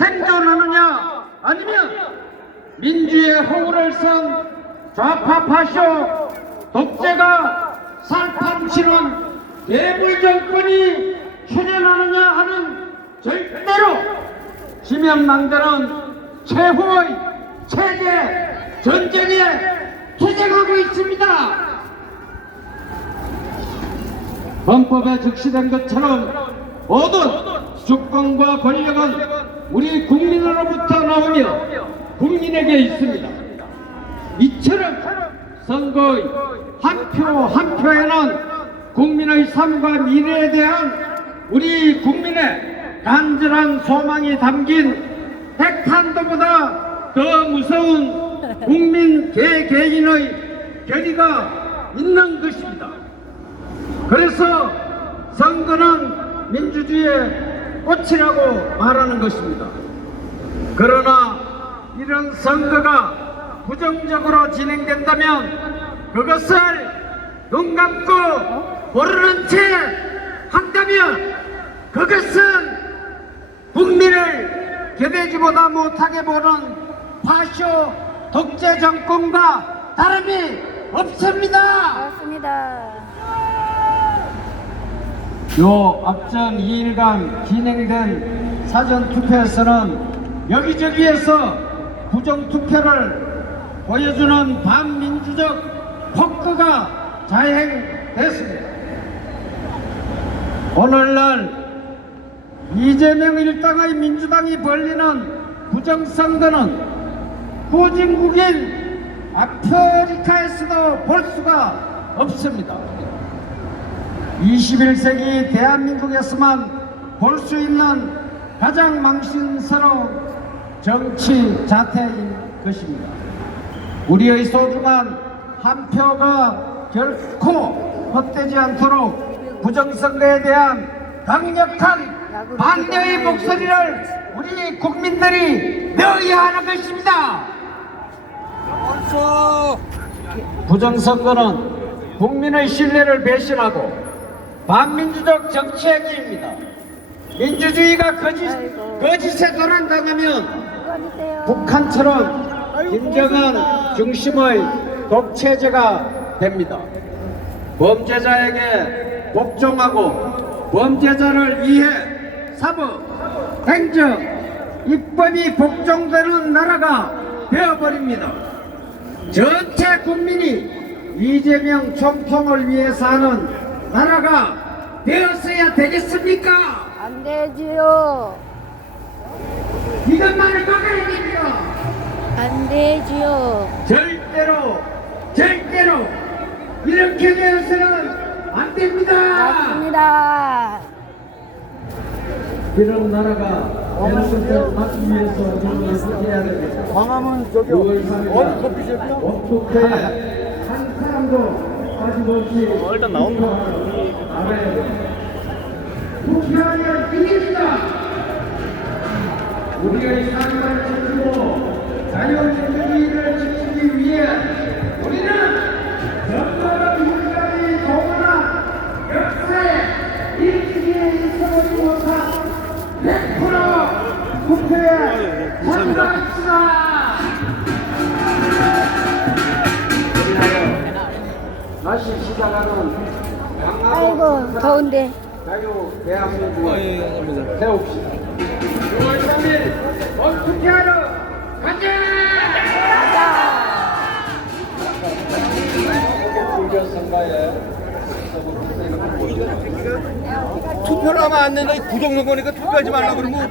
생존하느냐 아니면 민주의 호구를 쓴 좌파 파쇼 독재가 살판치는 괴물 정권이 출현하느냐 하는 절대로 지면망대는 최후의 체제 전쟁에 투쟁하고 있습니다. 헌법에 적시된 것처럼 모든 주권과 권력은 우리 국민으로부터 나오며 국민에게 있습니다. 이처럼 선거의 한 표 한 표에는 국민의 삶과 미래에 대한 우리 국민의 간절한 소망이 담긴 핵탄두보다 더 무서운 국민 개개인의 결의가 있는 것입니다. 그래서 선거는 민주주의의 꽃이라고 말하는 것입니다. 그러나 이런 선거가 부정적으로 진행된다면 그것을 눈 감고 모르는 채 한다면 그것은 국민을 개돼지보다 못하게 보는 파쇼 독재 정권과 다름이 없습니다. 맞습니다. 요 앞전 2일간 진행된 사전투표에서는 여기저기에서 부정투표를 보여주는 반민주적 폭거가 자행됐습니다. 오늘날 이재명 일당의 민주당이 벌리는 부정선거는 후진국인 아프리카에서도 볼 수가 없습니다. 21세기 대한민국에서만 볼 수 있는 가장 망신스러운 정치 자태인 것입니다. 우리의 소중한 한 표가 결코 헛되지 않도록 부정선거에 대한 강력한 반대의 목소리를 우리 국민들이 내어야 하는 것입니다. 부정선거는 국민의 신뢰를 배신하고 반민주적 정치의 길입니다. 민주주의가 거짓에 도난당하면 북한처럼 김정은 중심의 독체제가 됩니다. 범죄자에게 복종하고 범죄자를 위해 사법, 행정, 입법이 복종되는 나라가 되어버립니다. 전체 국민이 이재명 총통을 위해 사는 나라가 되었어야 되겠습니까? 안 되지요. 이것만을 막아야 됩니다. 안 되지요. 절대로 이렇게 되어서는 안 됩니다. 맞습니다. 이런 나라가 되는 것을 막기 위해서 우리가 해야 됩니다. 광화문 저기 어디 커피숍이요? 어떻게 한 사람도 빠짐없이 일단 나온다. 알아야 됩니다. 투표하면 이깁니다. 우리의 삶을 지키고 자유민주주의를 지키기 위해 우리는 전부는 물까지 동원한 역사에 일찍이 있어보지 못한 100% 투표에 참가합시다. 다시 시작하는 아이고 더운데. 자유 대한민국을 세웁시다. 6월 3일 투표하러 가자! 투표를 하면 안 된다. 부정선 거니까 투표하지 말라고 그러면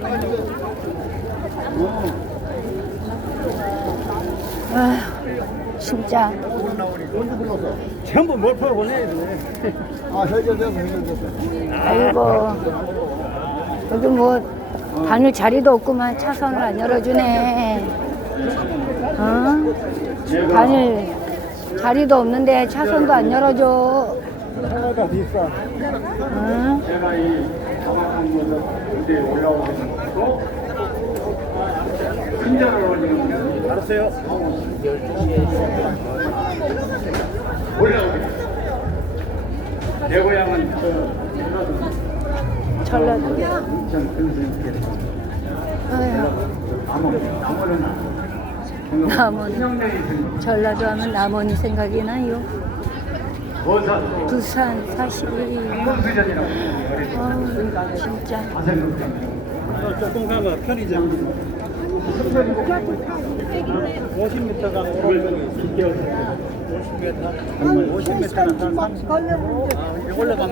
아휴, 진짜. 전부 몰표를 보내야 돼. 아, 혈전되고 아이고. 여기 뭐 다닐 자리도 없구만. 차선을 안 열어주네. 어? 다닐 자리도 없는데 차선도 안 열어줘. 하나가 비싸. 어? 제가 이 정확한 것을 무대에 올라오고 친절을 올리는 알았어요. 올라오겠습니다. 내 고향은 전라도. 인천 근수입니다. 아휴. 남원. 전라도 하면 남원이 생각이 나요. 부산 사시리. 진짜. 조금 가면 편의점 50m가 50m는 한 30. 올라가면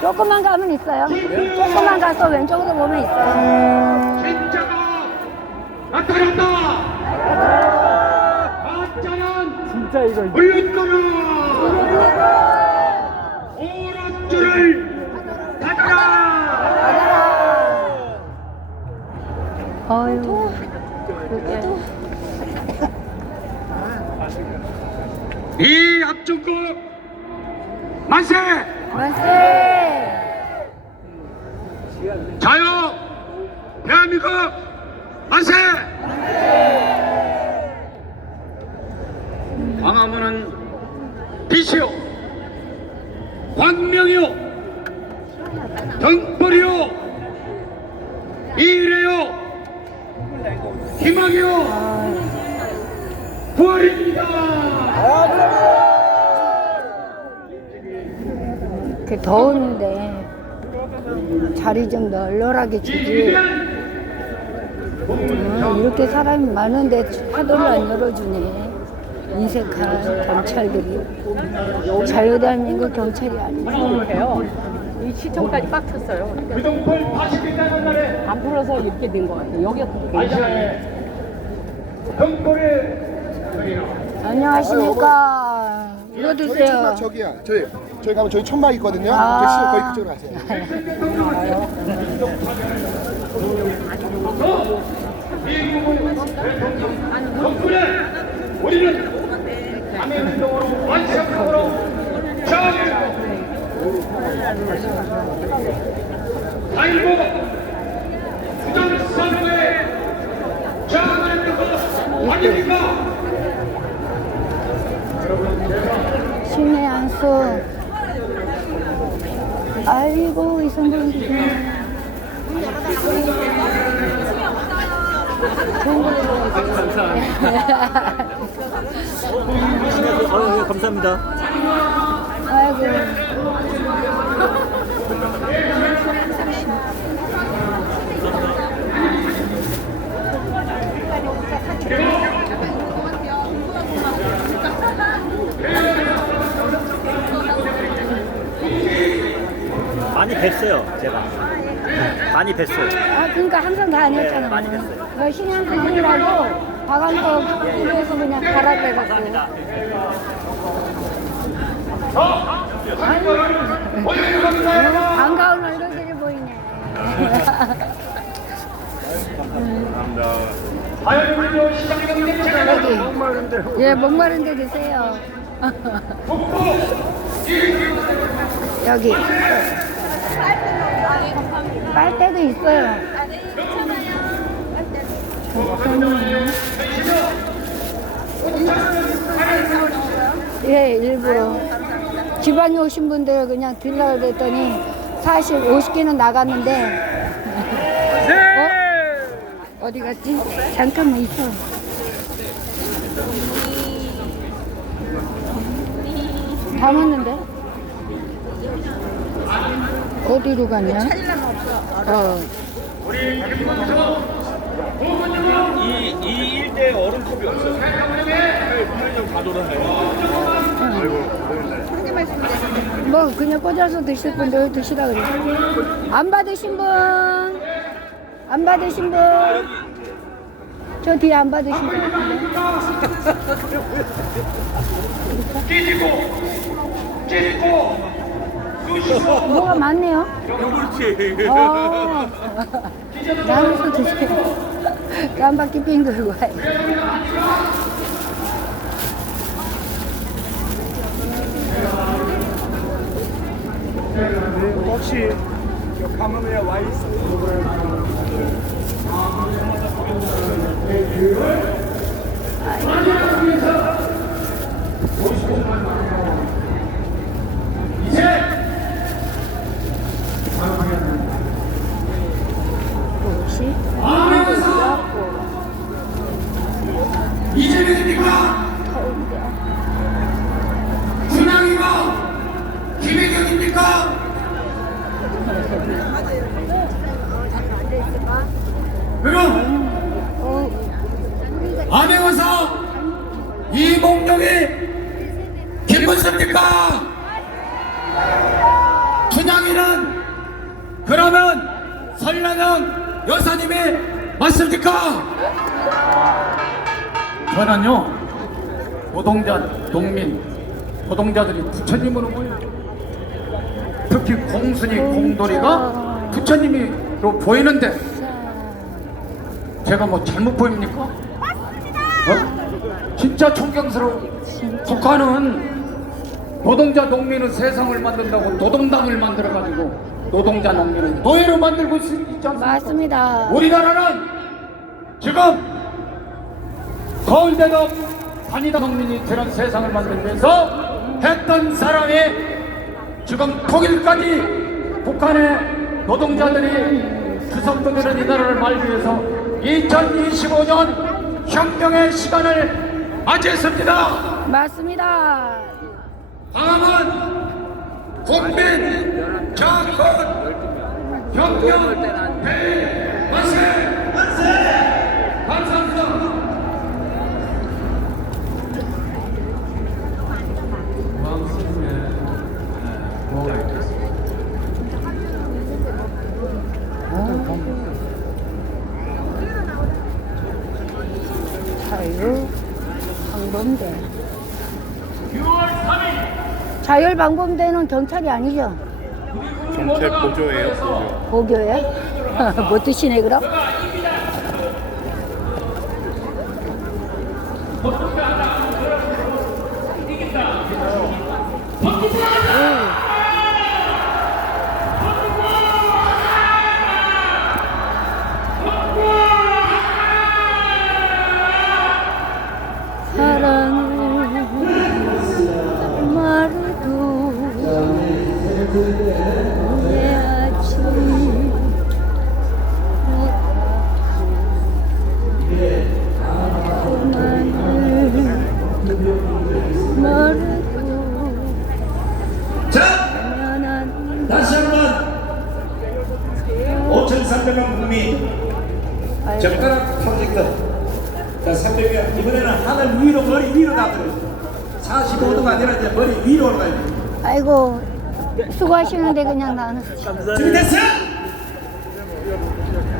조금만 가면 있어요. 조금만 가서 왼쪽으로 보면 있어요. 진짜가 나타났다. 가짜는 진짜 이거 물러거라. 오락줄을 닫아라. 어휴. 그게. 이 압중국 만세. 만세! 자유 대한민국 만세. 광화문은 빛이요 광명이요 등불이요 미래요 희망이요 부활입니다. 이렇게 더운데 자리 좀 널널하게 주지. 이렇게 사람이 많은데 차도를 안 열어주네. 인색한 경찰들이. 자유대한민국 경찰이 아니죠. 이 시청까지 꽉 찼어요. 위동풀 80일자는 날에 안 풀어서 이렇게 된 것 같아요. 여기가 아시아의 등불의 안녕하십니까. 이거 드세요. 저기야, 저희 가면 저희 천막 있거든요. 아. 거기 그쪽으로 가세요. 덕분에 우리는 남해운동으로 완성적으로 저항했고 4.19 부정선거에 저항하는 것 아닙니까? 신의 안수. 아이고, 이 선생님. 좋은 거 감사합니다. 아이고. 많이 뵀어요, 제가. 많이 뵀어요. 아, 그러니까 항상 다녔잖아. 많이 됐어요. 신양 선생이라고 박안석 TV에서 그냥 갈아내갖고. 반가운 얼굴들이 보이네. 여기. 예, 목마른데 드세요. 여기. 빨대도 있어요. 예, 일부러. 집안에 오신 분들 그냥 들려고 그랬더니 사실 50개는 나갔는데. 어디 갔지? 잠깐만 있어. 다 먹는데? 어디로 갔냐? 이 일대에 얼음컵이 없어요. 편의점 가져다녀요. 뭐 그냥 꽂아서 드실 분들 드시라 그래. 안 받으신 분? 안 받으신 분? 저 뒤에 안 받으신 분? 뭐가 많네요. 나눠서 드세요. 깜빡이 삥 들고 와요. 혹시 가면에 와 있어요. 혹시? 이재명입니까? 준항이가 김혜경입니까? 그럼 안에 와서 이몽룡이 김문수입니까? 준항이는 그러면 설란영 여사님이 맞습니까? 저는요 노동자, 농민, 노동자들이 부처님으로 보여요. 특히 공순이, 공돌이가 부처님으로 보이는데 제가 뭐 잘못 보입니까? 진짜 존경스러워. 북한은 노동자, 농민은 세상을 만든다고 노동당을 만들어가지고 노동자, 농민은 노예로 만들고 있지 않습니까? 맞습니다. 우리나라는 지금 서울대도 다니다 농민이 되는 세상을 만들기 위해서 했던 사람이 지금 독일까지 북한의 노동자들이 주석도되는 이 나라를 말기 위해서 2025년 혁명의 시간을 맞이했습니다. 맞습니다. 다음은 국민 정권 혁명 대회 만세! 감사합니다. 자율방범대. 자율방범대는 경찰이 아니죠? 경찰 보조예요, 보조. 보교예요? 뭐 뜻이네 그럼? 다시 한번 5,300만 국민 젓가락 프로젝트. 자, 300명 이번에는 하늘 위로 머리 위로 놔둬요. 45도가 아니라 이제 머리 위로 올라가야 돼요. 아이고 수고하시는데 그냥 나는 준비됐어요?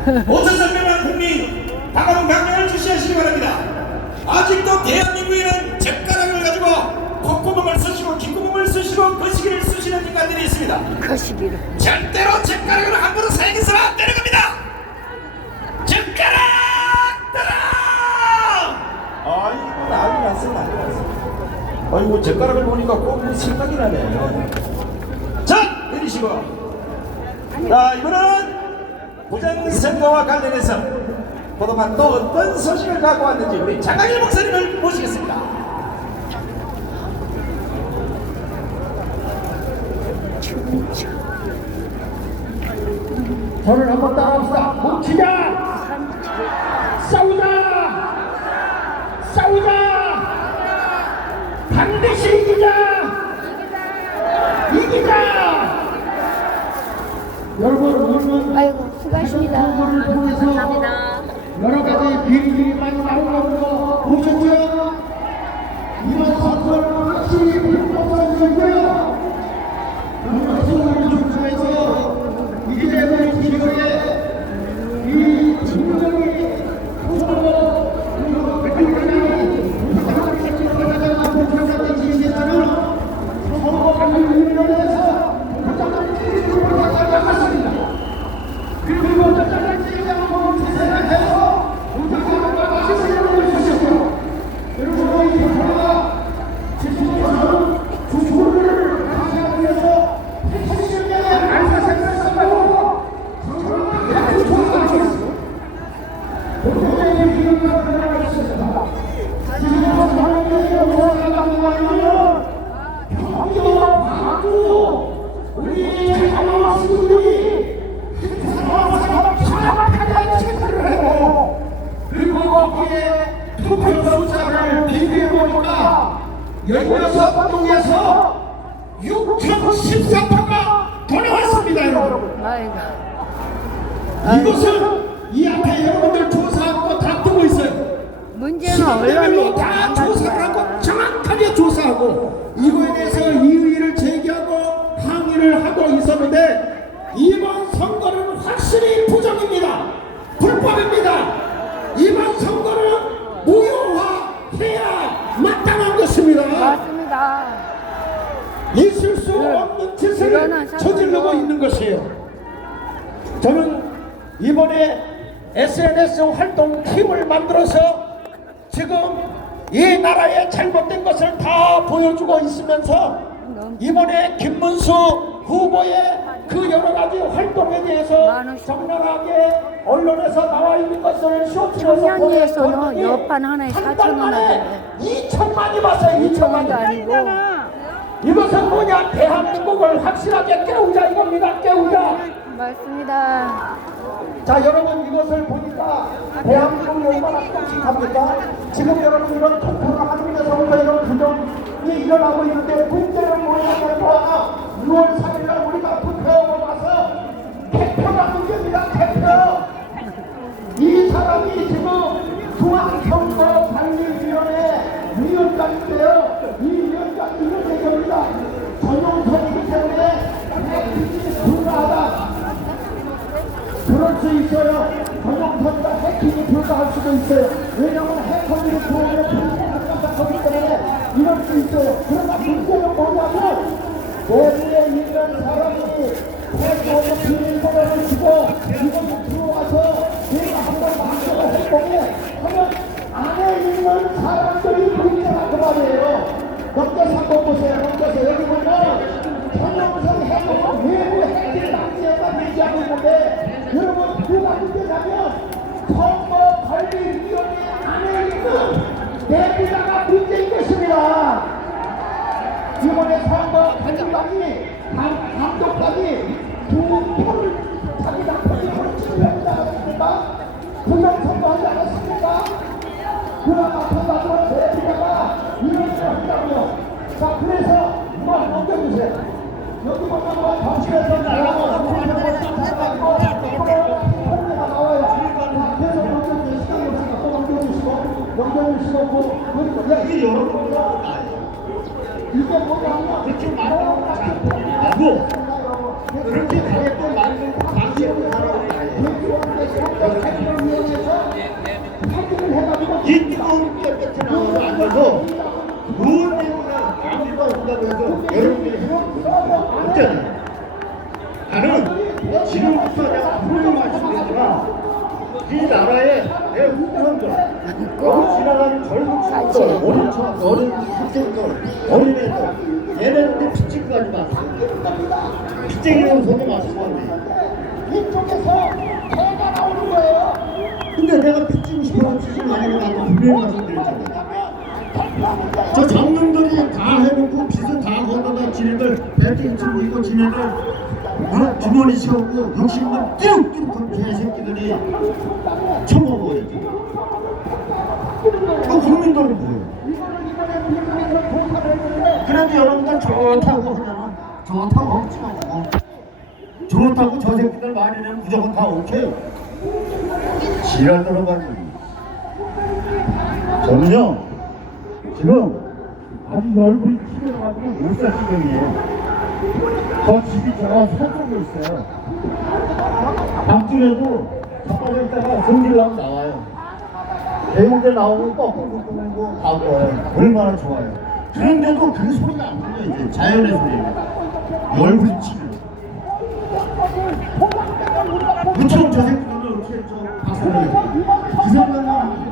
5,300만 국민 다가온 강령을 주시하시기 바랍니다. 아직도 대한민국에는 젓가락을 가지고 콧구멍을 쓰시고 귓구멍을 쓰시고 거시기를 쓰시는 인간들이 있습니다. 거시기를 절대로 젓가락을 함부로 사용해서는 안 되는 겁니다. 젓가락 들어! 아이고 난리 났어 난리 났어. 아이고 젓가락을 보니까 꼭 생각이 나네. 자 내리시고. 자 이번은 부정선거와 관련해서 보도만 또 어떤 소식을 갖고 왔는지 우리 장강일 목사님을 모시겠습니다. 저를 한번 따라합시다. 뭉치자! 싸우자! 싸우자! 반드시 이기자! 이기자! 여러분 오늘 아이고 수고하십니다. 감사합니다. 여러 가지 비리들이 많이 나오는 거 보셨죠? 이번 선거는 확실히 불법 선거이고요. 정말 선거를 중심해서 이재명 지역에 이 진정이 선거 그리고 백일간이 부산의 지지자는 선거 관리위원회에서 부산의 지지자를 가져갔습니다. 그리고 부산의 지지자를 생각해서 부산과 같이 생각을 주셨고 그리고 이 부산과 지지자는 주소를 가져가기 위해서 80년의 안사생을 쓴다고 16동에서 6,014표가 더 나왔습니다, 여러분. 아이고. 이것은 이 앞에 여러분들 조사하고 다 뜨고 있어요. 문제는 언론 얘기 다 안 한다는 조사를 하고 거야. 정확하게 조사하고 이거에 대해서 이의를 제기하고 항의를 하고 있었는데 이번 선거는 확실히 부정입니다. 불법입니다. 이번 선거는 무효화해야 마땅한 것입니다. 맞습니다. 있을 수 없는 짓을 이거는 저지르고 사실은 있는 것이에요. 저는 이번에 SNS 활동 팀을 만들어서 지금 이 나라의 잘못된 것을 다 보여주고 있으면서 이번에 김문수 후보의 그 여러 가지 활동에 대해서 적나라하게 언론에서 나와 있는 것을 쇼츠에서 청량리에서는 여판 하나에 4,000원 하던데. 2천만이 봤어요. 2,000원도 아니고. 이것은 뭐냐? 대한민국을 확실하게 깨우자 이겁니다. 깨우자. 맞습니다. 자, 여러분 이것을 보니까 대한민국이 얼마나 끔찍합니까? 지금 여러분 이런 토크를 하는 데서부터 이런 부정이 일어나고 있는데 문제는 뭐냐면 또 하나 6월 3일날 우리가 투표하고 나서 개표가 문제입니다. 개표. 이 사람이 지금 중앙선거관리위원회 위원장인데요. 이 위원장이 이런 얘기합니다. 전용선이기 때문에 불가하다. 그럴 수 있어요. 전용선과 해킹이 불가할 수도 있어요. 왜냐하면 해커들이 들어오면 불가하기 때문에 이럴 수 있어요. 그러나 문제는 뭐냐면 내부에 있는 사람이 해커의 비밀번호를 주고 이것을 들어와서 내가 한번 망설여 해보게 하면 안에 있는 사람들이 문제가 그 말이에요. 넘겨서 한번 보세요. 넘겨서 여기 보면 전용선 해커는 외부 해킹 단체가 얘기하고 있는데 여러분 누가 문제냐면 선거관리위원회 안에 있는 내부자가 문제인 것입니다. 이번에 선거관리관이 감독관이 두 표를 자기 남편이 집행하지 않았습니까? 부정선거하지 않았습니까? 그 앞에가서 내부자가 이런 일을 한다고요. 자, 그래서 뭐 넘겨주세요. 여기 보면 정치에서 나와서 홍보가 나와요. 그래서 넘겨주시고 시간이 없으니까 또 넘겨주시고 그리고 야, 이게 여러분 이게 뭐냐면 그렇게 말하고 그렇게 가게끔 만든 방식으로 이 뜨거운 게 뺏겨나와서 앉아서 무슨 내용이나 아무도 없다고 해서 여러분들이 없잖아요. 나는 지금부터 내가 분명히 말씀드리지만 이 나라의 내 후손들 여기 지나가는 젊은 친구들 어린 학생들 어린애들 얘네들한테 빚지고 가지 마세요. 빚쟁이라는 소리 마시면 안 돼요. 이쪽에서 배가 나오는 거예요. 근데 내가 빚지고 싶어서 빚을 많이 나도 분명히 말씀드렸잖아요. 저 장놈들이 다 해놓고 빚을 다 걷어다 지네들 배팅 치고 있고 지네들 주머니 씌우고 욕심만 띠룩띠룩 건 개새끼들이 처먹어야지. 국민들은 뭐예요? 그래도 여러분들 좋다고 하잖아. 좋다고 하지 말고 좋다고 저 새끼들 많이 내면 무조건 다 오케이. 지랄 들어가지고 저는요 지금 아주 얼굴이 튀겨나가지고 못 살 지경이에요. 저 집이 제가 서쪽에 있어요. 밤중에도 자빠졌다가 성질나고 나와요. 대웅대 나오면 거꾸로 끄고 가고 와요. 얼마나 좋아요. 그런데도 그 소리가 안 들려. 이제 자연의 소리예요. 얼굴이 튀겨. 무척 저 새끼들도 이렇게 좀 박살내요. 기성관님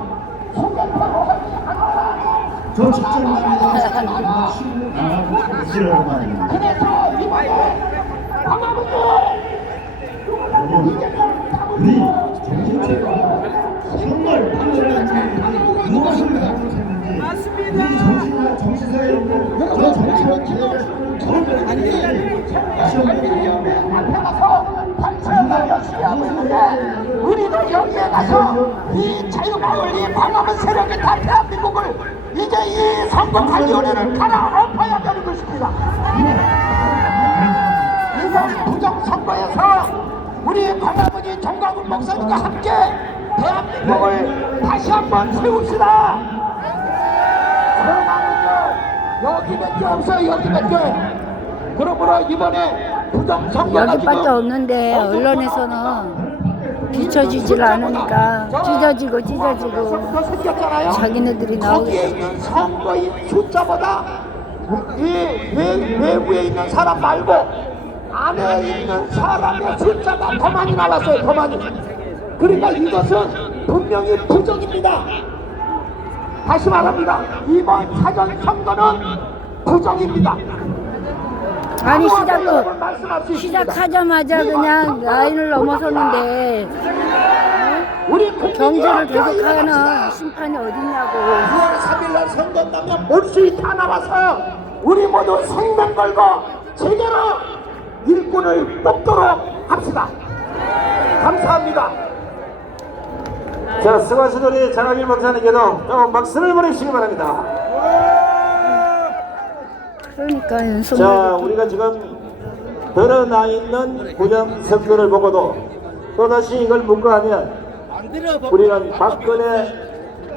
저 직장인들이 쉬고 나가고 있으라고 말입니다. 우리 정신체가 정말 판단하지 무엇을 가지고 샀는지 우리 정신사에 있는 저 정치인들 저를 아니 시험을 앞에 가서 단체가 열심히 하고 있는데 우리는 우리도 여기에 가서 이 자유마을 이 광화문 세력이 다 대한민국을 이제 이 선거관리위원회를 갈아 엎어야 되는 것입니다. 이번 부정선거에서 우리 광화문이 정광훈 목사님과 함께 대한민국을 다시 한번 세웁시다. 소망은요 여기밖에 없어요. 여기밖에. 그러므로 이번에 부정선거가 여기밖에 없는데 언론에서는 비춰지질 않으니까 찢어지고 생겼잖아요. 자기네들이 거기에 나오게. 있는 선거인 숫자보다 이 외부에 있는 사람 말고 안에 있는 사람의 숫자가 더 많이 나왔어요. 더 많이. 그러니까 이것은 분명히 부정입니다. 다시 말합니다. 이번 사전 선거는 부정입니다. 아니 말씀할 수 있습니다. 시작하자마자 그냥 라인을 넘어섰는데 경제를 계속하는 심판이 어딨냐고. 6월 3일날 선거 나면 몰수이 다 나와서 우리 모두 생명 걸고 제대로 일꾼을 뽑도록 합시다. 감사합니다. 자, 수고하신 우리 장학일 목사님께도 좀 박수를 보내주시기 바랍니다. 그러니까 자, 연속으로 우리가 지금 드러나 있는 부정선거를 보고도 또다시 이걸 묵과하면 우리는 박근혜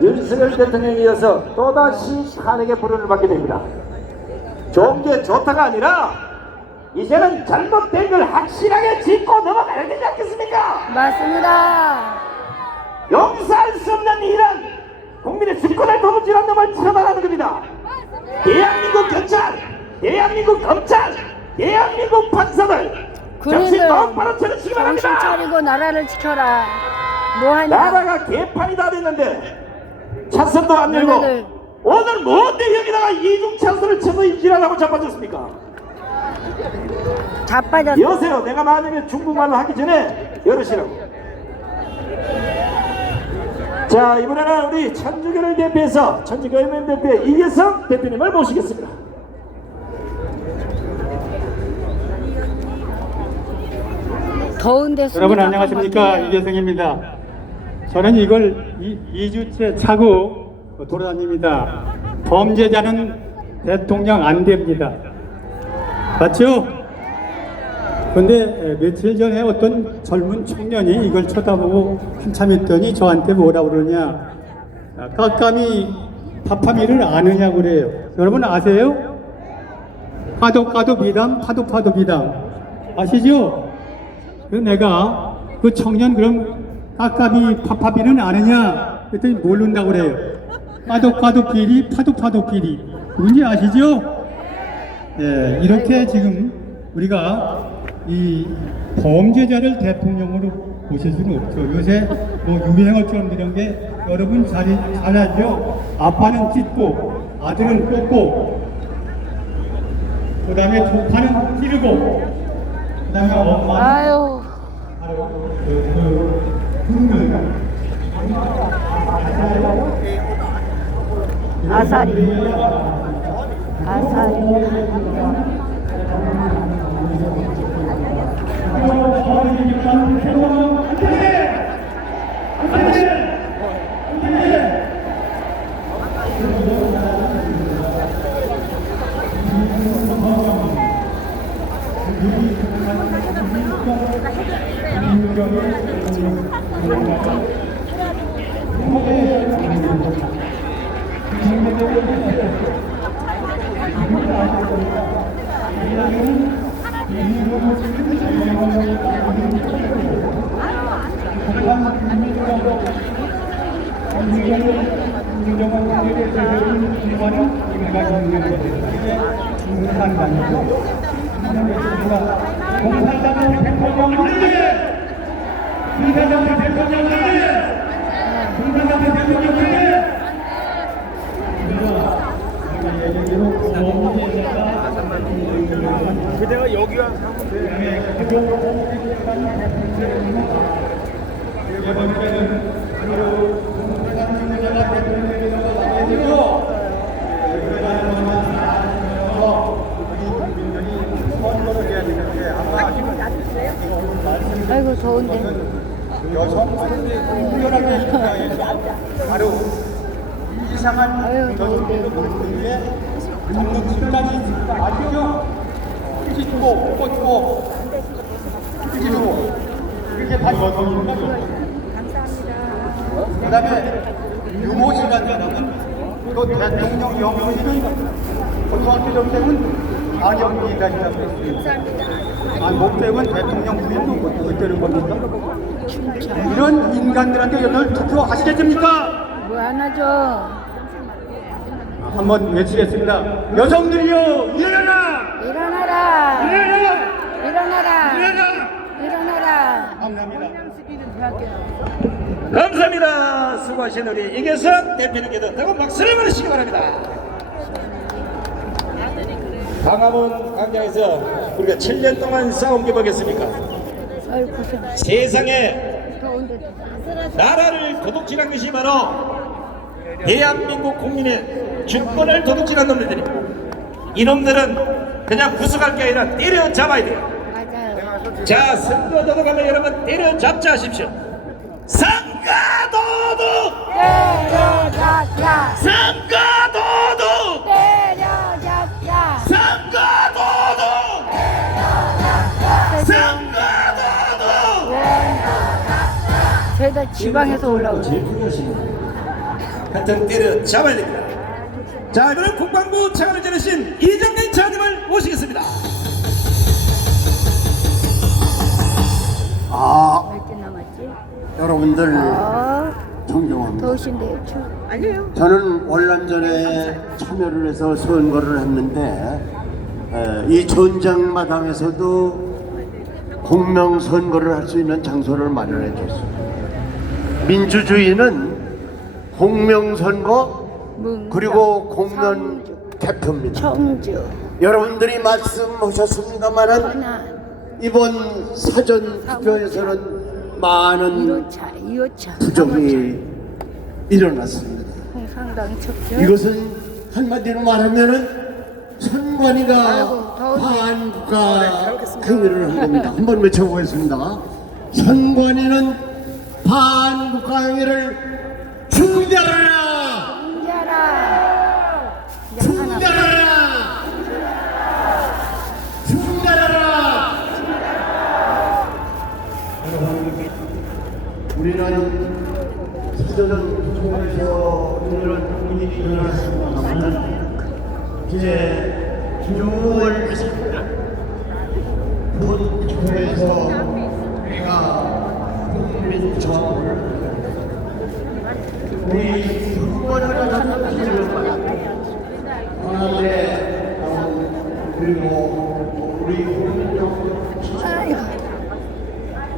윤석열 대통령에 이어서 또다시 탄핵의 불을 받게 됩니다. 좋은 게 좋다가 아니라 이제는 잘못된 걸 확실하게 짚고 넘어가야 되지 않겠습니까? 맞습니다. 용서할 수 없는 일은 국민의 주권을 도둑질한 놈을 처벌하는 겁니다. 대한민국 경찰, 대한민국 검찰, 대한민국 판사들 정신 군인들 똑바로 차리시기 정신 바랍니다. 차리고 나라를 지켜라. 뭐하냐. 나라가 개판이 다 됐는데 차선도 안 열고 너네들. 오늘 뭔데 여기다가 이중 차선을 쳐서 임질하라고 자빠졌습니까? 자빠졌어. 여보세요. 내가 만약에 중국말로 하기 전에 열으시라고. 자, 이번에는 우리 천주교를 대표해서 천주교회면 대표의 이계성 대표님을 모시겠습니다. 더운데 여러분 안녕하십니까, 이계성입니다. 저는 이걸 2주째 차고 돌아다닙니다. 범죄자는 대통령 안 됩니다. 맞죠? 근데 며칠 전에 어떤 젊은 청년이 이걸 쳐다보고 한참 있더니 저한테 뭐라 그러냐, 깜깜이 파파미를 아느냐고 그래요. 여러분 아세요? 까도 미담, 파도 미담 아시죠? 그래서 내가 그 청년 그럼 까까비 파파비는 아느냐 그랬더니 모른다고 그래요. 까도 비리, 파도 비리. 누군지 아시죠? 예, 이렇게 지금 우리가 이 범죄자를 대통령으로 보실 수는 없죠. 요새 뭐 유행어처럼 이런 게 여러분 잘 알죠? 아빠는 찢고 아들은 뽑고 그 다음에 조카는 찌르고 그 다음에 엄마는 아유. 아사리. 그대가 여기 와서 하면 돼. 아이고 더운데. 여성 바로 이상한 아유, 더운데. 전국 식당이 있습니다. 아시죠? 찌고 꽂고 찌고 그게 다 여성입니다. 그 다음에 유모시라는 또 대통령 영부시는 고등학교 정책은 안영기관이라고 했습니다. 목적은 대통령 부인도 못 되는 겁니까? 이런 인간들한테 여덟 투표하시겠습니까? 뭐 안 하죠? 한번 외치겠습니다. 여성들이여 일어나라! 일어나라! 일어나라! 일어나라! 일어나라! 일어나라! 감사합니다. 감사합니다. 수고하신 우리 이계선 대표님께도 뜨거운 박수를 보내시기 바랍니다. 광화문 광장에서 우리가 7년 동안 싸운 게 뭐겠습니까? 아유, 고생. 세상에 더운데. 나라를 도둑질한 것이 바로 대한민국 국민의 주권을 도둑질한 놈들입니다. 이놈들은 그냥 구속할 게 아니라 때려잡아야 돼요. 맞아요. 자, 선거 도둑하면 여러분 때려잡자 하십시오. 상가도둑! 때려잡자! 상가도둑! 때려잡자! 상가도둑! 상가도둑! 저희가 지방에서 올라오죠. 하여튼 때려잡아야 됩니다. 자, 이번엔 국방부 차관을 지내신 이정민 차관님을 모시겠습니다. 몇 개 남았지? 여러분들 어, 존경합니다. 더우신데요, 추. 아니에요. 저는 월남전에 참여를 해서 선거를 했는데 이 전장마당에서도 공명선거를 할 수 있는 장소를 마련해 줬습니다. 민주주의는 공명선거 그리고 공면 개표입니다. 청주. 여러분들이 말씀하셨습니다마는 하나. 이번 사전 투표에서는 많은 2호차. 부정이 일어났습니다. 홍상당 척죠. 이것은 한마디로 말하면은 선관위가 아이고, 더운데. 반국가 행위를 한 겁니다. 한번 외쳐보겠습니다. 선관위는 반국가 행위를 중단하라! 중자라. 중단하라! 중단하라! 우리는 사전 투표에서 이런 일이 일어났습니다만 이제 6월 3일 본 투표에서 우리가 국민정부를 우리 후보를 가진 그리고 우리 국민정부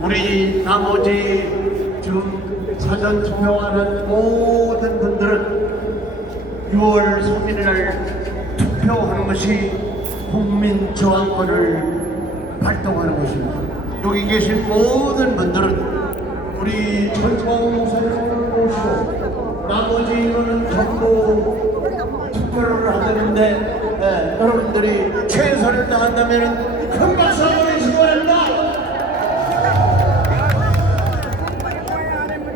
우리 나머지 지금 사전 투표하는 모든 분들은 6월 3일 날 투표하는 것이 국민 저항권을 발동하는 것입니다. 여기 계신 모든 분들은 우리 전광 목사님을 모시고 나머지 인원은 전부 투표를 하는데 여러분들이 최선을 다한다면 큰 박수 한번 주시기 바랍니다.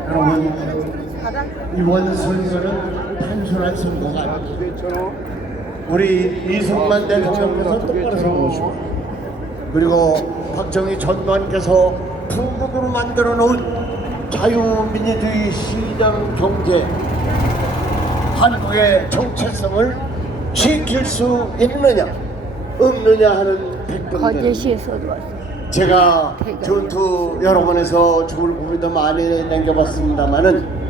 여러분, 이번 선거는 단순한 선거가 아닙니다. 우리 이승만 대통령께서 똑바로 세우시고 그리고 박정희 전두환께서 풍국으로 만들어 놓은 자유민주주의 시장 경제 한국의 정체성을 지킬 수 있느냐 없느냐 하는 백병들 거제시에서도 왔어요. 제가 전투 여러 번에서 죽을 고비도 많이 남겨봤습니다만은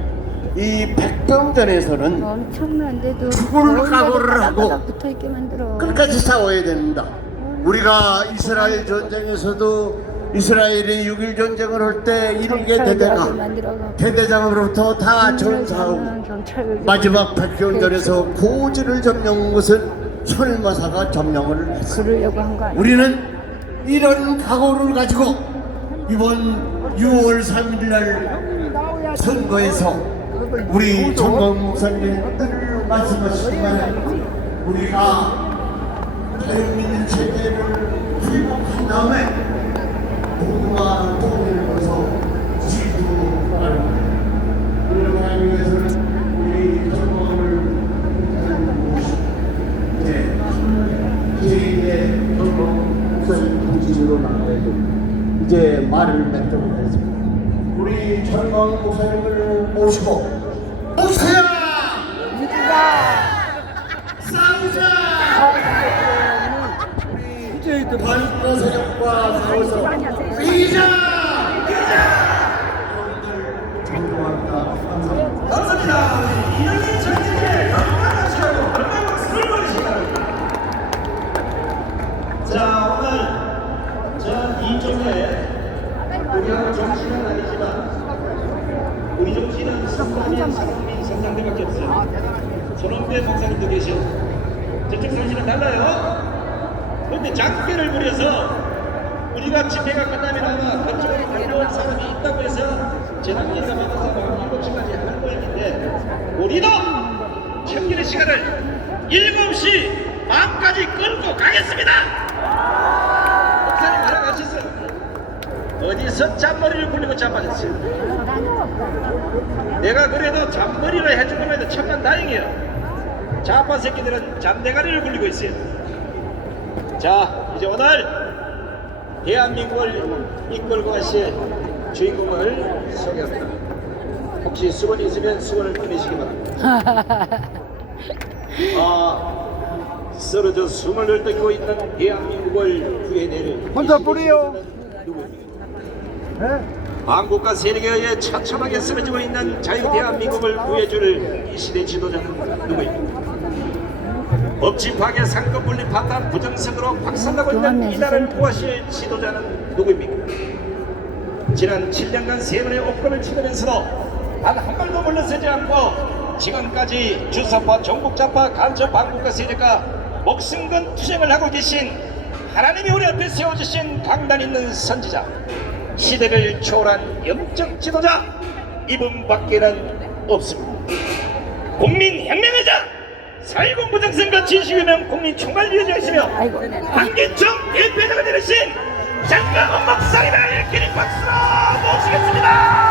이 백병전에서는 엄청난데도 죽을 각오를 하고 붙어있게 만들어. 끝까지 싸워야 됩니다. 우리가 이스라엘 전쟁에서도 이스라엘이 6.1 전쟁을 할 때 일개 대대장으로부터 다 전사하고 마지막 백병전에서 고지를 점령한 것은 설마사가 점령을 했습니다. 그러려고 한 거 아니야? 우리는 이런 각오를 가지고 이번 6월 3일 날 선거에서 우리 정광 목사님 늘 말씀하시지만 우리가 자유민주 체제를 회복한 다음에 모두가 통일을 해서 지도하는 맺도록 하겠습니다. 우리 철강 목사님을 모시고 목사야 싸우자. 우리 반입과 세력과 싸워서 이기자. 여러분들 존경합니다. 감사합니다. 감사합니다. 이영희 전진의 영광을 시하고 얼마나 박수를 보내시다. 자, 오늘 저 이종에 우리하고 정신은 아니지만 우리 정신은 성남인 상민 선장들밖에 없어요. 전원배 목사님도 계셔. 저쪽 정신은 달라요. 그런데 장패를 부려서 우리가 집회가 끝나면 아마 그쪽으로 달려온 사람이 있다고 해서 재난기가 많은 사람은 7시까지 할 모양인데 우리도 청년의 시간을 7시 반까지 끌고 가겠습니다. 목사님 알아가셨어요. 어디서 잔머리를 굴리고 자빠졌어요. 내가 그래도 잔머리를 해주면 천만 다행이에요. 자빠 새끼들은 잔대가리를 굴리고 있어요. 자, 이제 오늘 대한민국을 이끌고 가실 주인공을 소개합니다. 혹시 수건이 있으면 수건을 꺼내시기 바랍니다. 쓰러져 숨을 들뜨고 있는 대한민국을 구해낼 혼자 뿌리요. 누구입니까? 한국과 세력에 의해 처참하게 쓰러지고 있는 자유 대한민국을 구해줄 이 시대 지도자는 누구입니까? 법치 파괴, 상권 분리 파탄, 부정선거로 박살나고 있는 이 나라를 구하실 지도자는 누구입니까? 지난 7년간 세 번의 옥금을 치르면서도 단 한 발도 물러서지 않고 지금까지 주사파, 종북자파, 간첩, 반국가 세력과 목숨 건 투쟁을 하고 계신 하나님이 우리 앞에 세워주신 강단 있는 선지자, 시대를 초월한 영적 지도자, 이분밖에는 없습니다. 국민혁명의자, 4.10 부정선거 진실규명 국민총괄위원장이시며 한기총 대표자가 되신 장강원 목사님을 일끼리 박수로 모시겠습니다.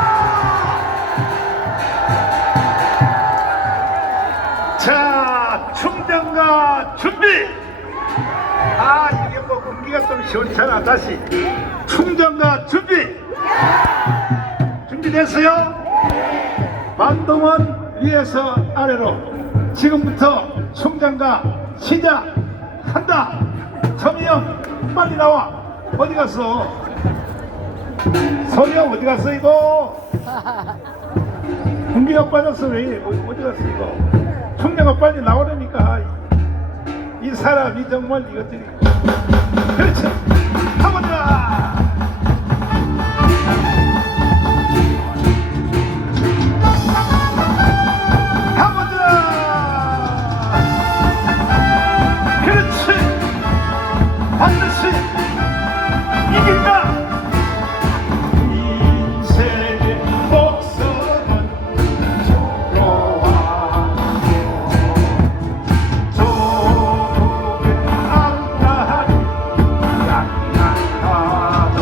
자, 충전과 준비. 이게 뭐 공기가 좀 시원찮아. 다시 충전과 준비. 준비됐어요? 반동은 위에서 아래로. 지금부터 충전과 시작한다. 정희영 빨리 나와. 어디 갔어? 성형 어디 갔어 이거? 공기가 빠졌어. 왜 어디 갔어 이거? 총장가 빨리 나오려니까 이 사람이 정말 이것들이. 그렇지. 가보자. 반드시 이긴다. 인생의 목서는 조로하고 조국의 안나하니 양양하던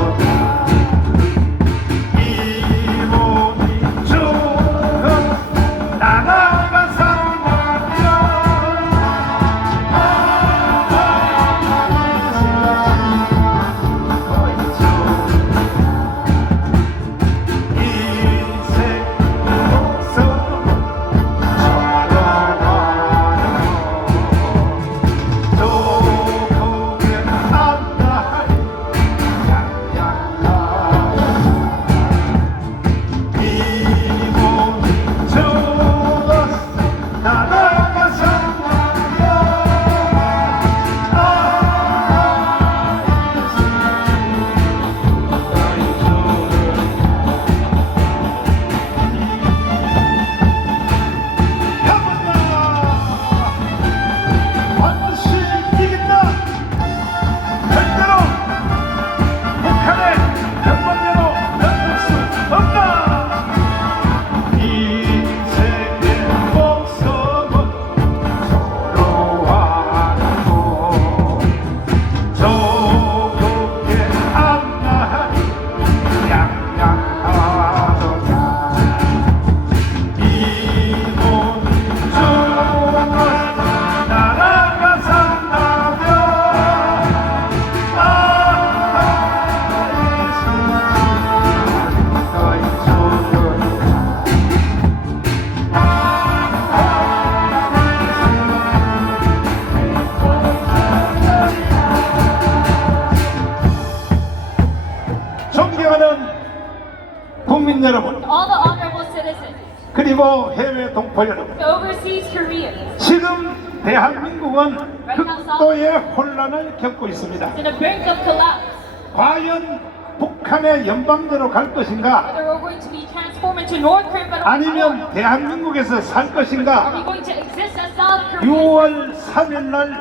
그리고 해외 동포 여러분, overseas Koreans 지금 대한민국은 극도의 혼란을 겪고 있습니다. in the brink of collapse. 과연 북한의 연방대로 갈 것인가? Whether we're going to be transformed into North Korea or 아니면 대한민국에서 살 are 것인가? we going to exist as South Korea? 6월 3일 날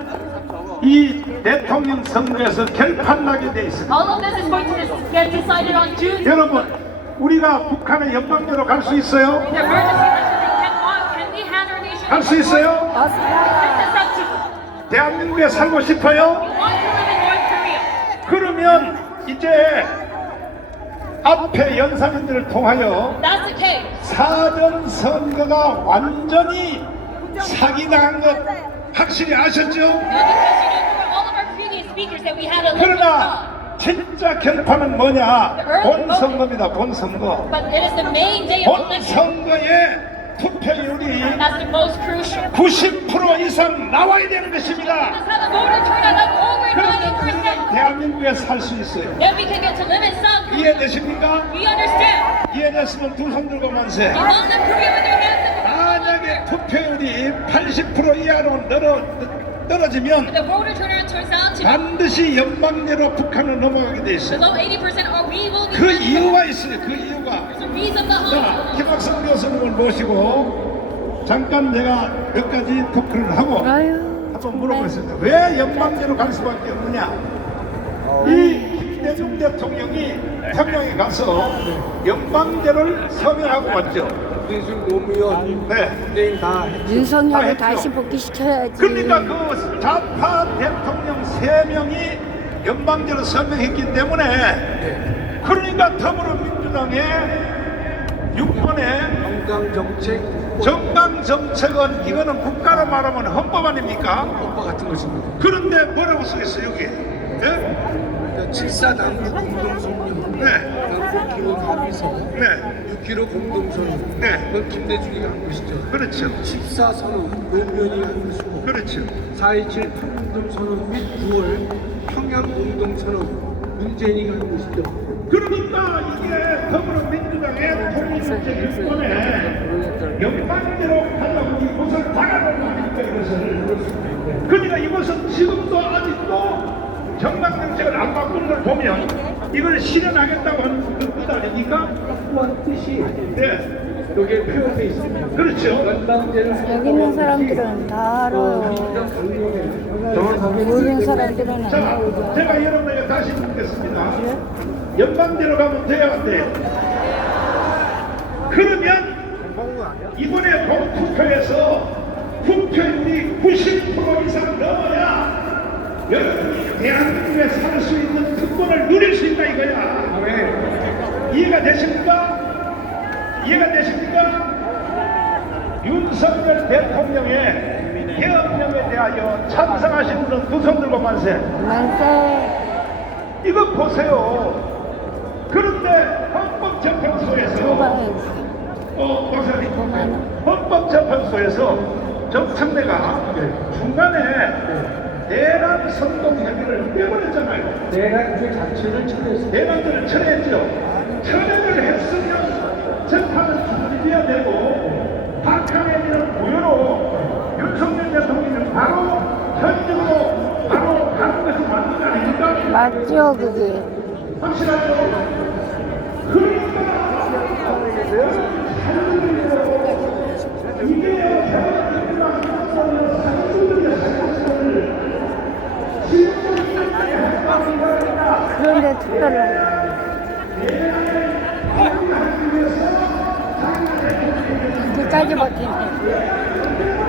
이 대통령 선거에서 결판나게 돼 있습니다. All of this is going to get decided on June. 여러분, 우리가 북한의 연방대로 갈 수 있어요? The emergency legislation can we hand our nation 갈 수 있어요? This is up to 대한민국에 살고 싶어요? we want to live in North Korea. 그러면 이제 앞에 연사님들을 통하여 That's the case. 사전 선거가 완전히 사기당한 것 확실히 아셨죠? Because you know from all of our previous speakers that we had a little bit wrong. 그러나 진짜 결판은 뭐냐? 본선거입니다. 본선거. But it is the main day of election. 본선거에 투표율이 That's the most crucial. 90% 이상 나와야 되는 것입니다. Let's have a voter turnout of over 그러면 90%. 대한민국에 살 수 있어요. Then we can get to live in South Korea. 이해되십니까? We understand. 이해됐으면 두 손 들고 만세. We want to live Korea with their hands up. 만약에 투표율이 80% 이하로 떨어지면 If the voter turnout turns out to be 반드시 연방내로 북한을 넘어가게 돼 있어요. below 80%, or we will be. 그 이유가 있어요. 그 이유가. There's a reason 자, behind it. 김학성 교수님을 모시고 잠깐 내가 몇 가지 토크를 하고 아유, 한번 물어보겠습니다. 왜 연방제로 갈 수밖에 없느냐? 이 김대중 대통령이 평양에 가서 연방제를 서명하고 왔죠. 네. 윤석열을 다시 복귀시켜야지. 그러니까 그 좌파 대통령 3명이 연방제로 서명했기 때문에 그러니까 더불어민주당의 6번의 정강정책은 이거는 국가로 말하면 헌법 아닙니까? 헌법 같은 것입니다. 그런데 뭐라고 쓰겠어요 여기? 네? 7.4 공동성명, 네. 9km 합의서, 네. 6km 공동선언, 네. 그건 김대중이 한 것이죠. 그렇죠. 14선언, 노무현이 한 것이고, 그렇죠. 4.27 판문점선언 및 9월 평양공동선언, 문재인이 한 것이죠. 그러니까 이게 더불어민주당의 통일정책 6번에 연방대로 하려고 이것을 박아놓은 거니까 이것을. 그러니까 이것은 지금도 아직도 정당정책을 안 바꾸는 걸 보면 이걸 실현하겠다고 하는 뜻 아닙니까? 확고한 뜻이 네. 여기에 표현되어 있습니다. 그렇죠. 연방제를 여기 있는 사람들은 다 알아요. 모르는 사람들은 안 자, 알아요. 제가 여러분에게 다시 묻겠습니다. 연방대로 가면 돼야 안 돼요? 그러면 이번에 본투표에서 투표율이 90% 이상 넘어야 여러분이 대한민국에 살 수 있는 특권을 누릴 수 있다 이거야. 이해가 되십니까? 이해가 되십니까? 윤석열 대통령의 계엄령에 대하여 찬성하시는 분 두 손 들고 만세. 만세. 이거 보세요. 그런데 헌법재판소에서 박사님, 헌법재판소에서 정청래가 중간에 내란 선동 혐의를 빼버렸잖아요. 내란 그 자체를 철회했습니다. 내란들을 철회했죠. 철회를 했으면 재판은 중지해야 되고 박항해지는 무효로 윤석열 대통령은 바로 현직으로 바로 가는 것이 맞는 거 아닙니까? 맞죠, 그게. 확실하죠? 그러니까 그런데 투표를. 끝까지 버티네.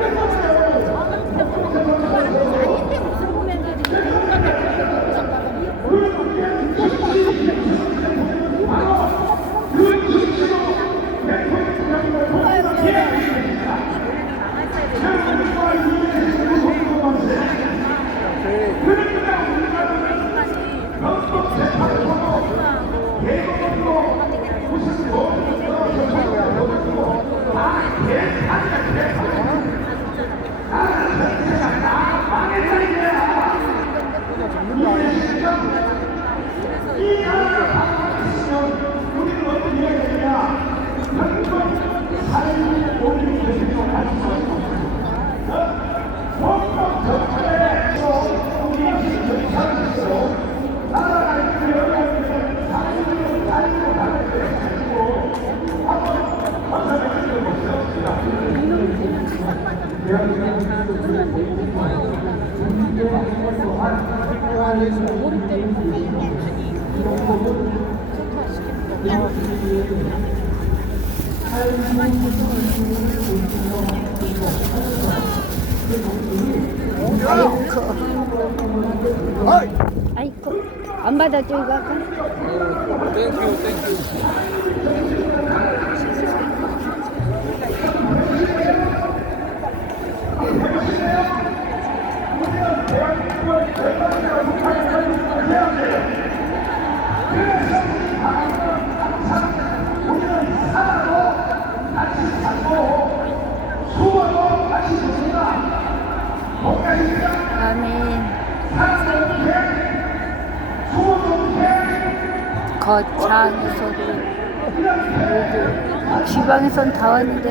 아이고, 안 받았죠, 이거 아까? 아멘. 거창에서도 오고 지방에선 다 왔는데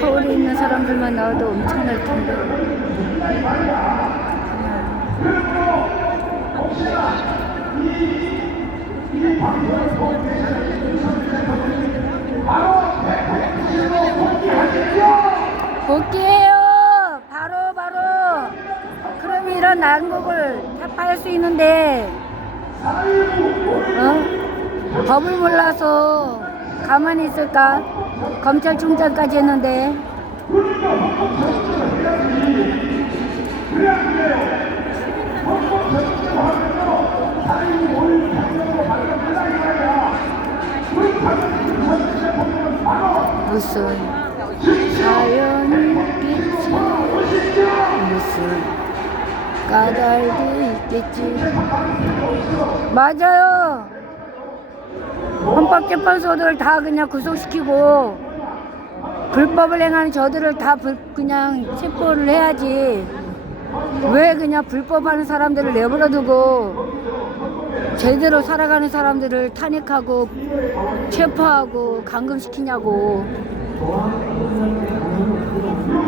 서울에 있는 사람들만 나와도 엄청날 텐데. 복귀해요. 바로. 그럼 이런 난국을 타파할 수 있는데, 법을 몰라서 가만히 있을까? 검찰총장까지 했는데. 무슨 사연이 있겠지, 무슨 까닭이 있겠지. 맞아요. 헌법재판소들 다 그냥 구속시키고 불법을 행하는 저들을 다 그냥 체포를 해야지. 왜 그냥 불법하는 사람들을 내버려두고 제대로 살아가는 사람들을 탄핵하고 체포하고 감금시키냐고.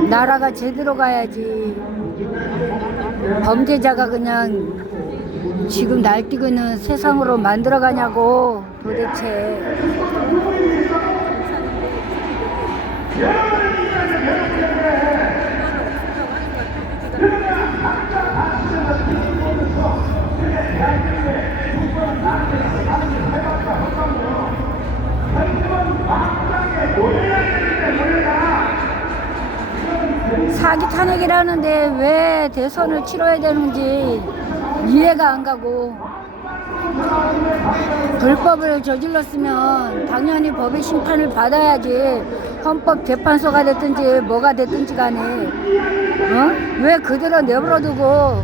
나라가 제대로 가야지. 범죄자가 그냥 지금 날뛰고 있는 세상으로 만들어가냐고 도대체. 사기 탄핵이라는데 왜 대선을 치러야 되는지 이해가 안 가고, 불법을 저질렀으면 당연히 법의 심판을 받아야지. 헌법재판소가 됐든지 뭐가 됐든지 간에 왜 그대로 내버려두고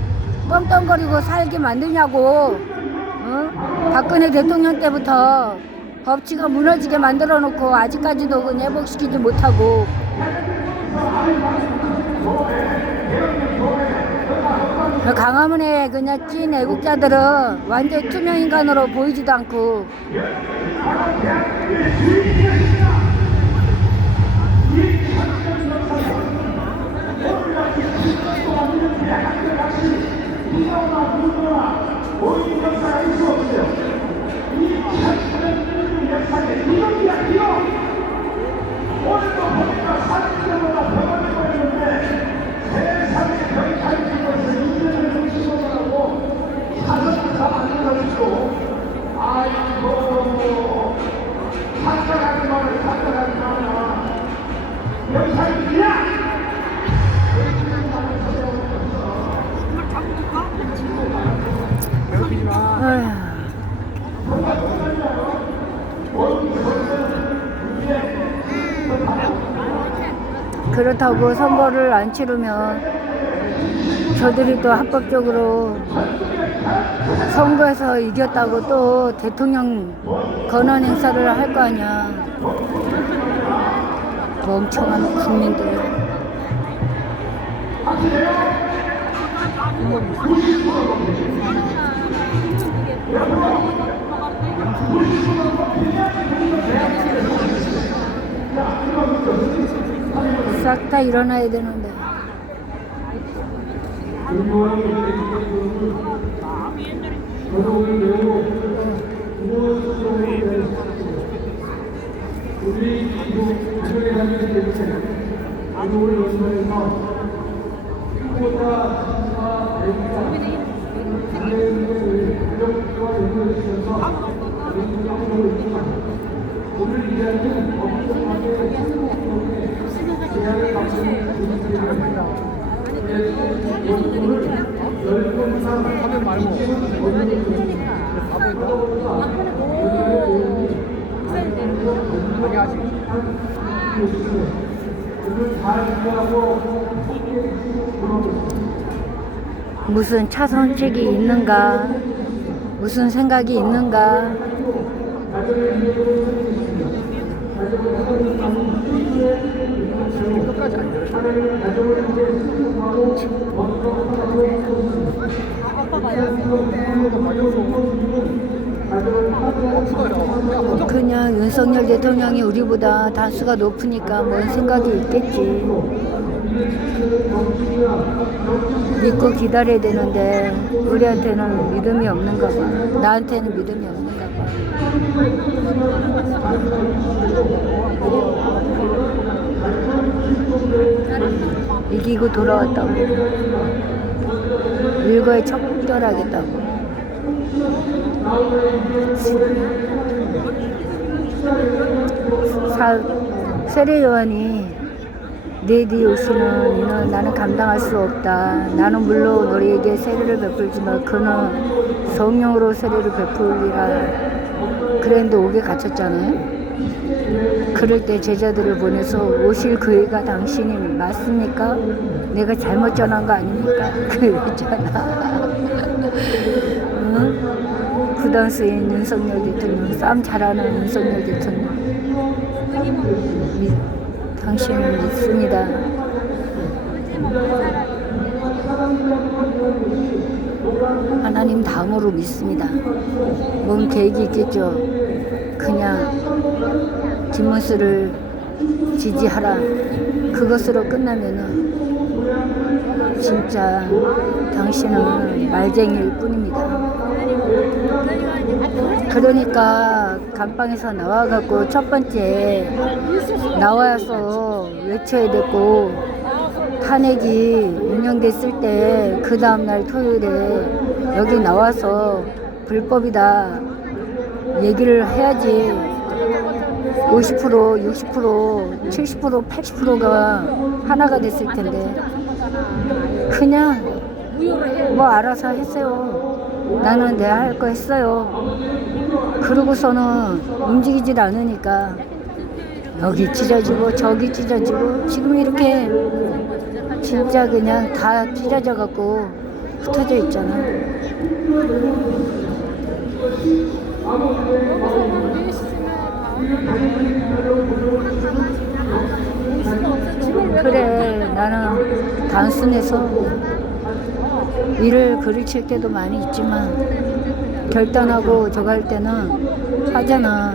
떵떵거리고 살게 만드냐고. 박근혜 대통령 때부터 법치가 무너지게 만들어 놓고 아직까지도 그냥 회복시키지 못하고. 강화문에 그냥 찐 애국자들은 완전 투명인간으로 보이지도 않고. 그렇다고 선거를 안 치르면 저들이 또 합법적으로 선거에서 이겼다고 또 대통령 권한 행사를 할 거 아니야. 멍청한 국민들. 싹 다 일어나야 되는데. 무슨 차선책이 있는가? 무슨 생각이 있는가? 그냥 윤석열 대통령이 우리보다 단수가 높으니까 뭔 생각이 있겠지. 믿고 기다려야 되는데 우리한테는 믿음이 없는가 봐. 나한테는 믿음이 없는가 봐. 이기고 돌아왔다고. 일거에 척결하겠다고. 세례요한이 내 뒤에 오시는 이는 나는 감당할 수 없다. 나는 물론 너희에게 세례를 베풀지만 그는 성령으로 세례를 베풀리라. 그랬는데 옥에 갇혔잖아요. 그럴 때 제자들을 보내서 오실 그이가 당신이 맞습니까? 내가 잘못 전한 거 아닙니까? 그랬잖아. 응? 그 당시엔 윤석열 대통령, 싸움 잘하는 윤석열 대통령. 당신을 믿습니다. 하나님 다음으로 믿습니다. 뭔 계획이 있겠죠. 그냥 디모스를 지지하라. 그것으로 끝나면은 진짜 당신은 말쟁이일 뿐입니다. 그러니까 감방에서 나와갖고 첫 번째 나와서 외쳐야 되고, 탄핵이 인용됐을 때 그 다음날 토요일에 여기 나와서 불법이다 얘기를 해야지. 50%, 60%, 70%, 80%가 하나가 됐을 텐데 그냥 뭐 알아서 했어요. 나는 내가 할 거 했어요. 그러고서는 움직이질 않으니까 여기 찢어지고 저기 찢어지고 지금 이렇게 진짜 그냥 다 찢어져 갖고 흩어져 있잖아. 그래, 나는 단순해서 일을 그르칠 때도 많이 있지만 결단하고 저거 할 때는 하잖아.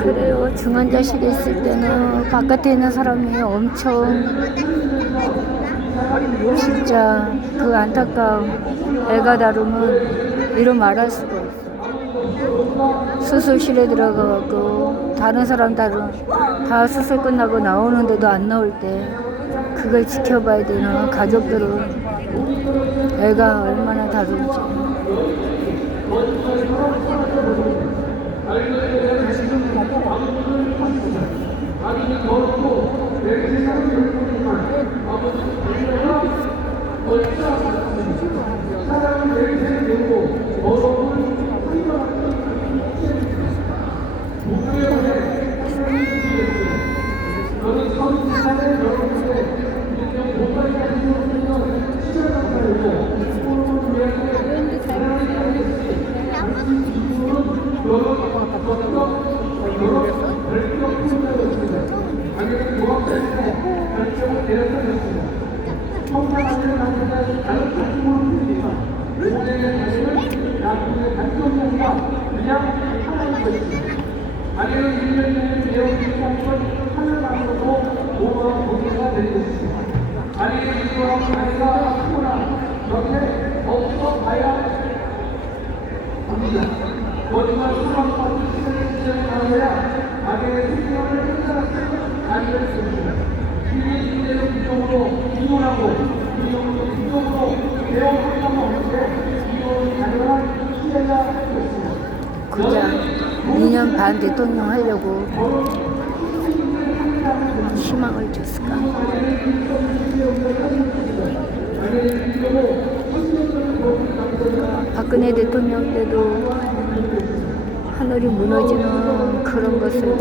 그래요. 중환자실에 있을 때는 바깥에 있는 사람이 엄청 진짜 그 안타까움, 애가 다루면 이루 말할 수가 없어. 수술실에 들어가고 다른 사람들은 다 수술 끝나고 나오는데도 안 나올 때 그걸 지켜봐야 되는 가족들은 애가 얼마나 다른지. 아니 그냥 2년 반 대통령 하려고 희망을 줬을까? 박근혜 대통령 때도 하늘이 무너지는 그런 것을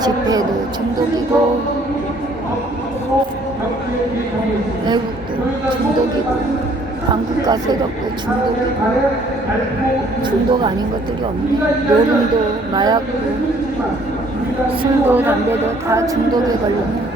집회도 중독이고 애국도 중독이고 한국가 세력도 중독이고 중독 아닌 것들이 없네. 노름도 마약도 술도 담배도 다 중독에 걸리네.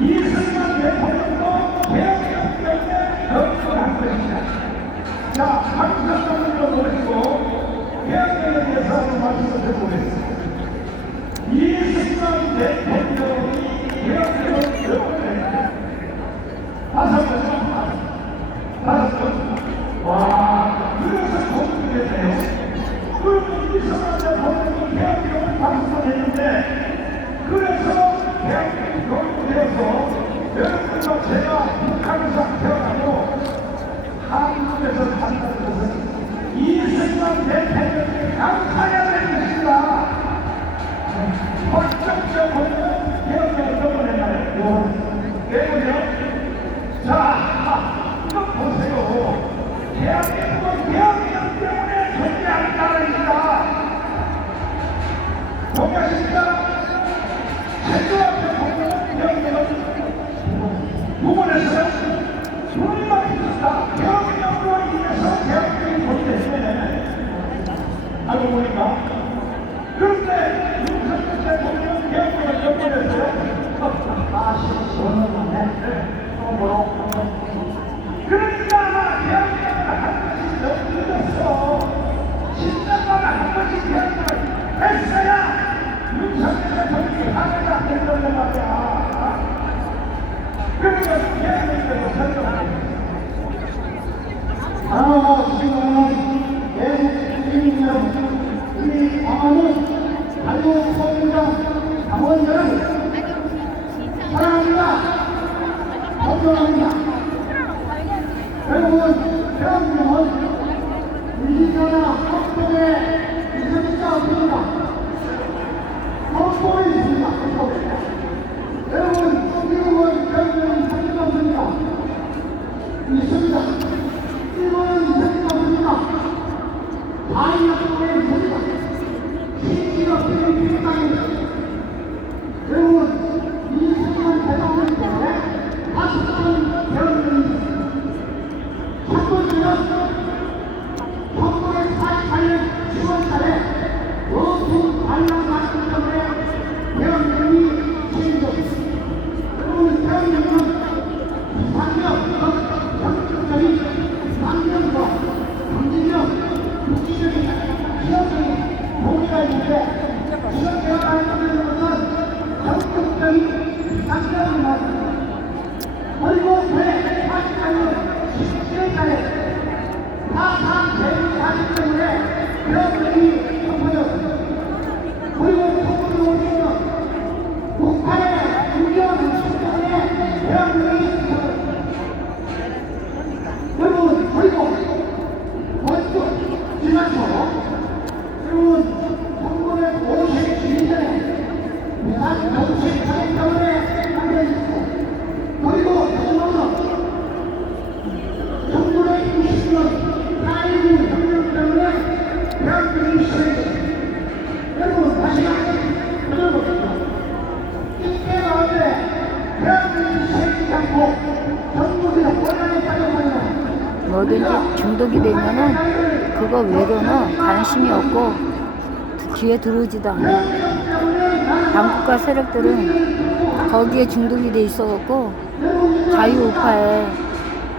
이승만 대통령도 대한민국 때문에 결정한 것입니다. 자, 한국 정부를 모시고 대한민국에 대해서 한번 말씀을 드려보겠습니다. 이승만 대통령이 대한민국을 결정했습니다. 다섯 번. 와, 그래서 공부가 되네요. 그러면 이승만 대통령이 대한민국을 방문했는데 그래서 대한민국이 교육되어서 여러분과 제가 북한에서 태어나고 한국에서 산다는 것은 이승만 대통령이 감사해야 되는 것입니다. 헌정적으로 대한민국을 떠나내나요? 왜냐면 자, 이거 보세요. 대한민국은 대한민국 때문에 존재하는 나라입니다. 동의하십니까? 최초와 대통령은 대한민국을 구원했어요. 손님만 있었다. 대한민국으로 인해서 대한민국이 존재했네. 알고 보니까. 그런데 윤석열 대통령은 대한민국을 연결했어요. 그러니까 대한민국을 한 번씩 너무 늦었어. 10년만 한 번씩 대한민국을 했어야 윤석열 대통령이 하나가 안 된다는 말이야. 그러니까 대한민국에서 설명하는 지금 외국 주민들 우리 강화도 자유공장 당원들은 사랑합니다. 존경합니다. 여러분, 대한민국은 민주주의나 헌법에 있습니까? 없습니까? 헌법에 있습니다. 여러분, 미국은 대한민국은 있습니까? 없습니까? 있습니다. 일본은 있습니까? 없습니까? 반역법에 있습니다. 신기가 필요한 땅입니다. 여러분, 이승만 대통령 때문에 다섯 번 대통령이 있습니다. 첫 번째는 1948년 10월달에 원통 반란 사건 때문에 대한민국이 시행됐습니다. 여러분, 대한민국은 비상적, 정적인, 환경과 경제적, 국기적인, 지역적인 동의가 있는데 이렇게 말하는 것은 정적적인 비상적인 말입니다. 그리고 왜 48년 17월달에 사상 대응 사실 때문에 대한민국이 선포되었습니다. 그리고 선포되었습니다. 북한의 유기한 침공에 대한민국이 여러분 그리고 먼저 지난주 여러분 1952년에 부산 정책 사업 때문에 한명있고 그리고 마지막으로 1920년 4.19 혁명 때문에 대한민국이 시작됐습니다. 여러분 다시 들어보십시오. 이때 가운데 대한민국이 시작되지 않고 전국이 혼란에 빠져버리는 뭐든지 중독이 되면은 그거 외로는 관심이 없고 귀에 들어오지도 않아요. 반국가 세력들은 거기에 중독이 돼 있어갖고 자유우파의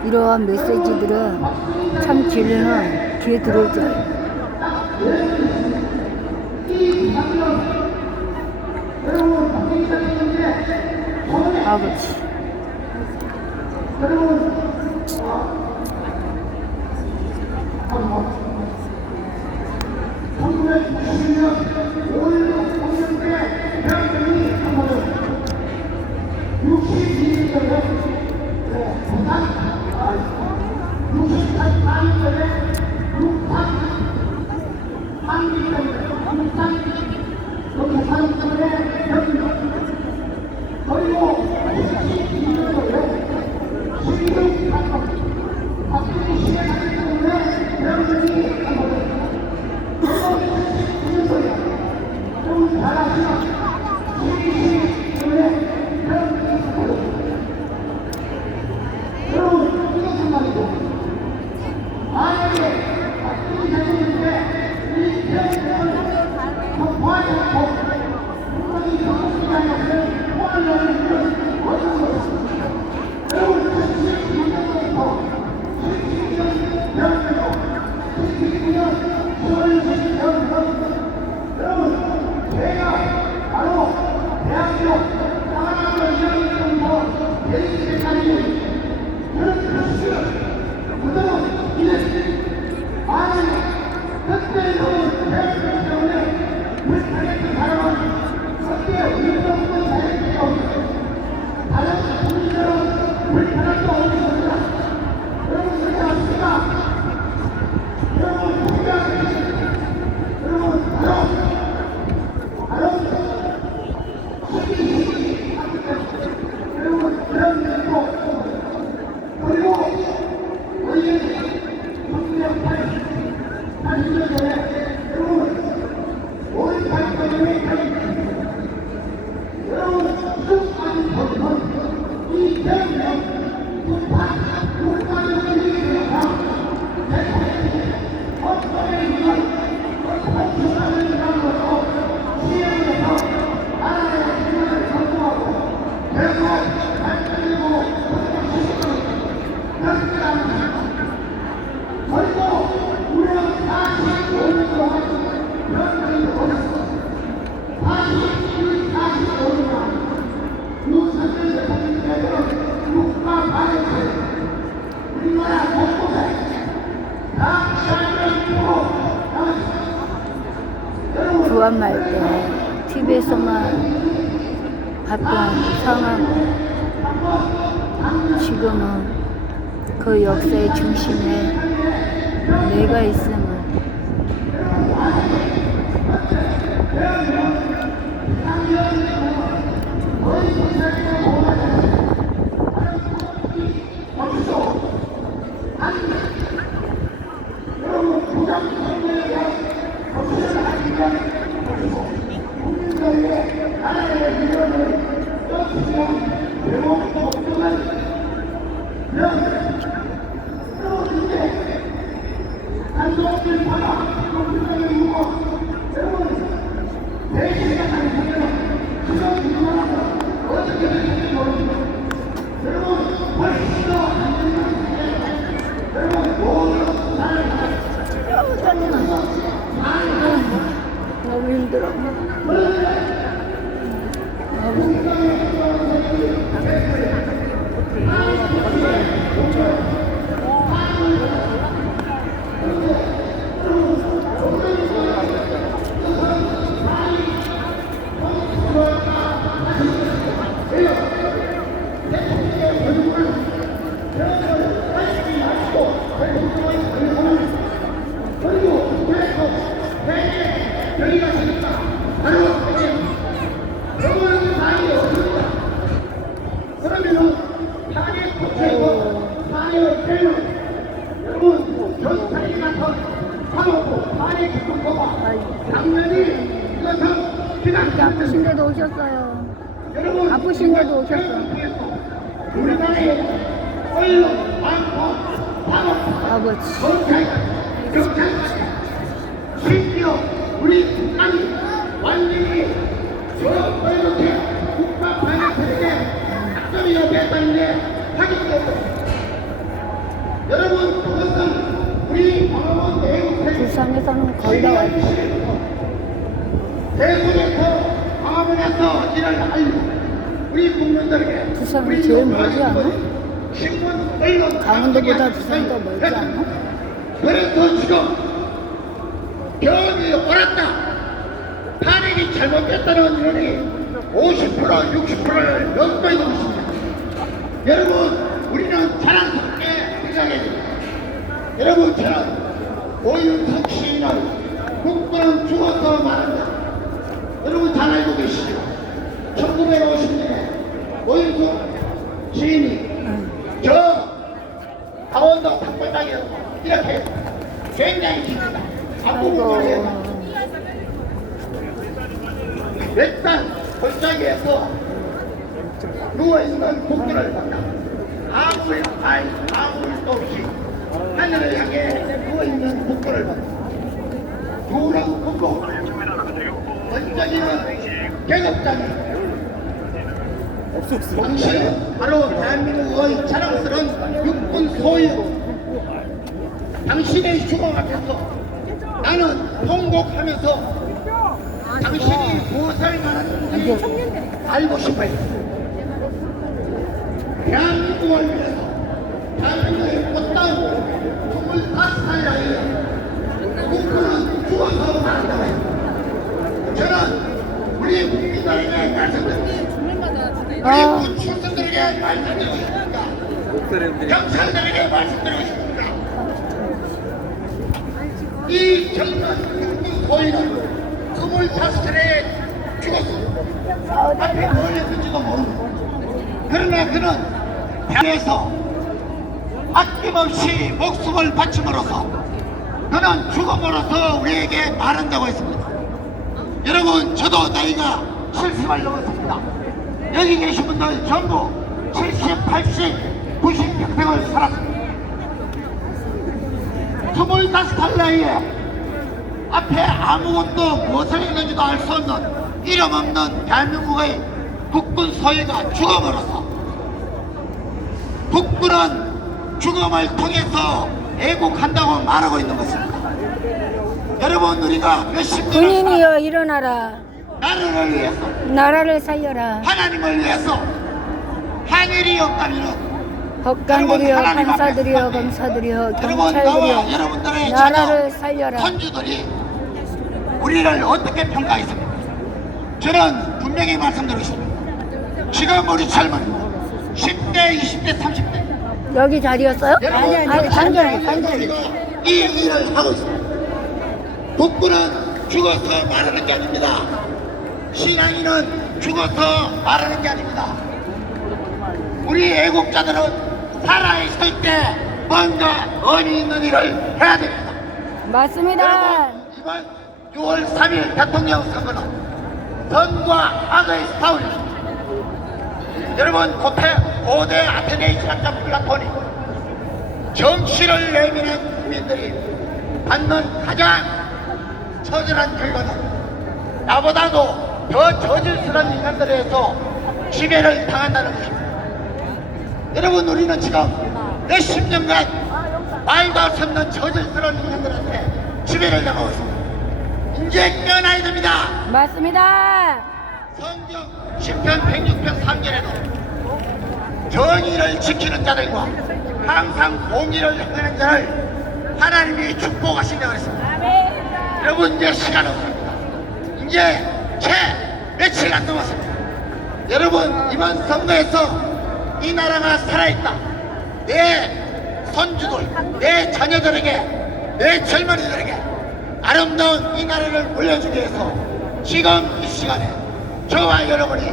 이러한 메시지들은 참 진리는 귀에 들어오지 않아요. 아버지. 구한말 때 TV에서만 봤던 상황, 지금은 그 역사의 중심에 내가 있음을 너무 힘들어. 너무 신녀도 오셨어. 우리나라의 언론, 방송, 산업, 아버지. 경찰, 심지어 우리 국가이 완전히 이렇게 국가 반역세력에 작전이 됐다는 게 확인되었습니다. 여러분, 그것은 우리 방어원 내국세력 부산에서는 거의 다 왔지. 대구에서 방어원에서 일을 할 우리 국민들에게 부산이 제일 멀지 않아? 신문, 언론, 강원도보다 부산이 더 멀지 않아? 그래서 지금 병이 옳았다, 탄핵이 잘못됐다는 의견이 50%, 60%를 넘고 있는 것입니다. 여러분, 우리는 자랑스럽게 생각해야 됩니다. 여러분처럼 오윤석 시인은 국가는 죽어서 말한다. 여러분 잘 알고 계시죠? 1950년에 오윤석 시인이 저 강원도 탑골당에서 이렇게 굉장히 깁니다. 앞부분을 해서 일단 골짜기에서 누워있는 국기를 본다. 아무 일도 없이 하늘을 향해 누워있는 국기를 본다. 누랑 국고 번쩍이는 계급장이 당신은 바로 대한민국의 자랑스러운 육군 소유. 당신의 죽음 앞에서 나는 통곡하면서 당신이 무엇을 말하는지 알고 싶어요. 대한민국을 위해서 대한민국의 꽃다운 25살 나이에 국군은 죽어서 말한다고 해요. 저는 우리 국민들에게 말씀드립니다. 우리 군 출신들에게 말씀드리고 싶습니다. 경찰들에게 말씀드리고 싶습니다. 이 젊은 국민 소위는 25살에 죽었습니다. 앞에 뭘 했는지도 모르고. 그러나 그는 병에서 아낌없이 목숨을 바침으로써 그는 죽음으로써 우리에게 말한다고 했습니다. 여러분, 저도 나이가 70을 넘었습니다. 여기 계신 분들 전부 70, 80, 90 평생을 살았습니다. 25살 나이에 앞에 아무것도 무엇을 했는지도 알 수 없는 이름 없는 대한민국의 국군 소위가 죽음으로써 국군은 죽음을 통해서 애국한다고 말하고 있는 것입니다. 여러분, 우리가 몇십 년을 군인이여 일어나라. 나라를 위해서, 나라를 살려라. 하나님을 위해서 항일이 없다면 법관들이여 판사들이여 검사들이여 경찰들이여 여러분들의 나라를 살려라. 선주들이 우리를 어떻게 평가했습니까? 저는 분명히 말씀드리고 싶습니다. 지금 우리 젊은 10대, 20대, 30대 여기 자리였어요? 아니 반전에 이 일을 하고 있습니다. 국군은 죽어서 말하는 게 아닙니다. 신앙인은 죽어서 말하는 게 아닙니다. 우리 애국자들은 살아있을 때 뭔가 의미 있는 일을 해야 됩니다. 맞습니다. 이번 6월 3일 대통령 선거는 선과 악의 싸움입니다. 여러분, 고대 아테네 지략자 플라톤이 정치를 내미는 국민들이 받는 가장 처절한 결과는 나보다도 더 저질스러운 인간들에서 지배를 당한다는 것입니다. 여러분, 우리는 지금 몇십 년간 말도 할 수 없는 저질스러운 인간들한테 지배를 당하고 있습니다. 이제 깨어나야 됩니다. 맞습니다. 성경 10편 106편 3절에도 정의를 지키는 자들과 항상 공의를 행하는 자를 하나님이 축복하신다고 했습니다. 여러분, 이제 시간 없습니다. 이제 채 며칠 안 남았습니다. 여러분, 이번 선거에서 이 나라가 살아있다, 내 손주들, 내 자녀들에게, 내 젊은이들에게 아름다운 이 나라를 물려주기 위해서 지금 이 시간에 저와 여러분이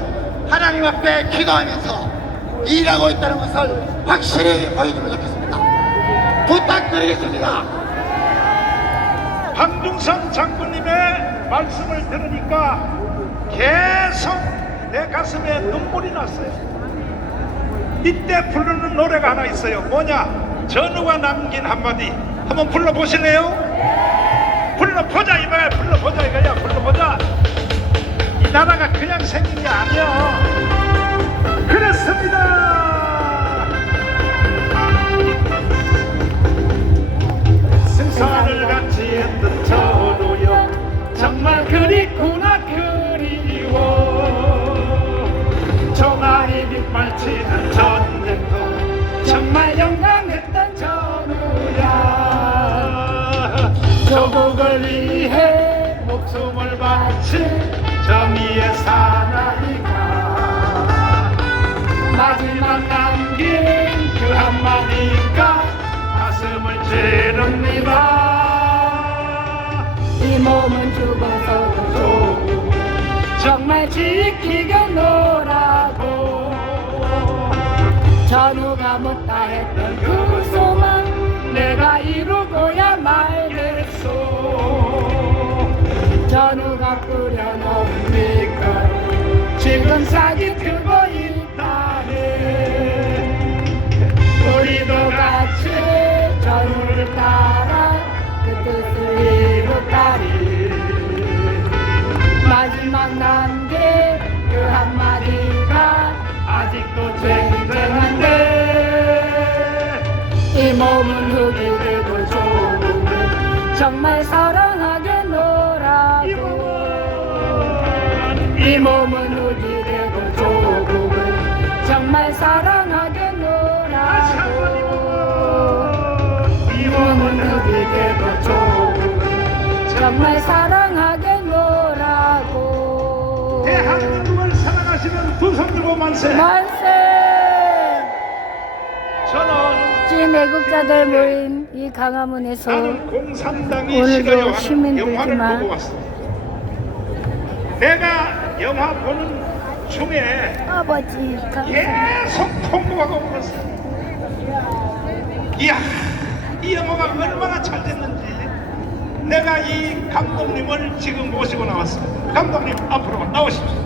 하나님 앞에 기도하면서 일하고 있다는 것을 확실히 보여주면 좋겠습니다. 부탁드리겠습니다. 황중선 장군님의 말씀을 들으니까 계속 내 가슴에 눈물이 났어요. 이때 부르는 노래가 하나 있어요. 뭐냐? 전우가 남긴 한마디. 한번 불러보실래요? 불러보자 이거야. 불러보자 이거야. 불러보자. 이 나라가 그냥 생긴 게 아니야. 그렇습니다. 생사를 같이 했던 전우여, 정말 그립구나 그리워. 종아리 빗발치는 전쟁도 정말 영광했던 전우야. 조국을 위해 목숨을 바친 정의의 사나이가 마지막 남긴 그 한마디가 가슴을 찌릅니다. 이 몸은 죽어서도 정말 지키겠노라고. 전우가 못다 했던 그 소망 내가 이루고야 말겠소. 전우가 뿌려놓은 밀가루 지금 싹이 트고 있다네. 우리도 같이 전우를 따라 그 뜻을 이루다리. 마지막 남긴 그 한마디가 아직도 쟁쟁한데 이 몸은 흙이 되고 조국을 정말 사랑하겠노라고. 이 몸은 흙이 되고 조국을 정말 사랑하겠노라고. 이 몸은 흙이 되고 조국을 정말 사랑하겠노라고. 대한민국을 사랑하시는 두 손 들고 만세. 만세! 저는 찐 애국자들 모임 이 강화문에서 나는 공산당이 오늘도 싫어요 하는 시민들지만 영화를 보고 왔습니다. 내가 영화 보는 중에 아버지 계속 통보하고 울었어요. 이야, 이 영화가 얼마나 잘 됐는지. 내가 이 감독님을 지금 모시고 나왔습니다. 감독님 앞으로 나오십시오.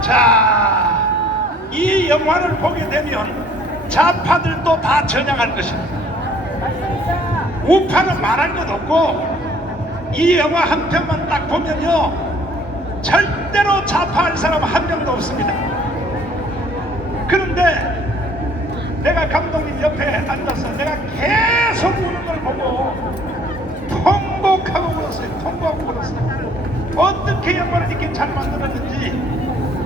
자, 이 영화를 보게 되면 좌파들도 다 전향할 것입니다. 우파는 말할 것 없고 이 영화 한 편만 딱 보면요 절대로 좌파할 사람 한 명도 없습니다. 그런데 내가 감독님 옆에 앉아서 내가 계속 우는 걸 보고 통곡하고 울었어요. 통곡하고 울었어요. 어떻게 영화를 이렇게 잘 만들었는지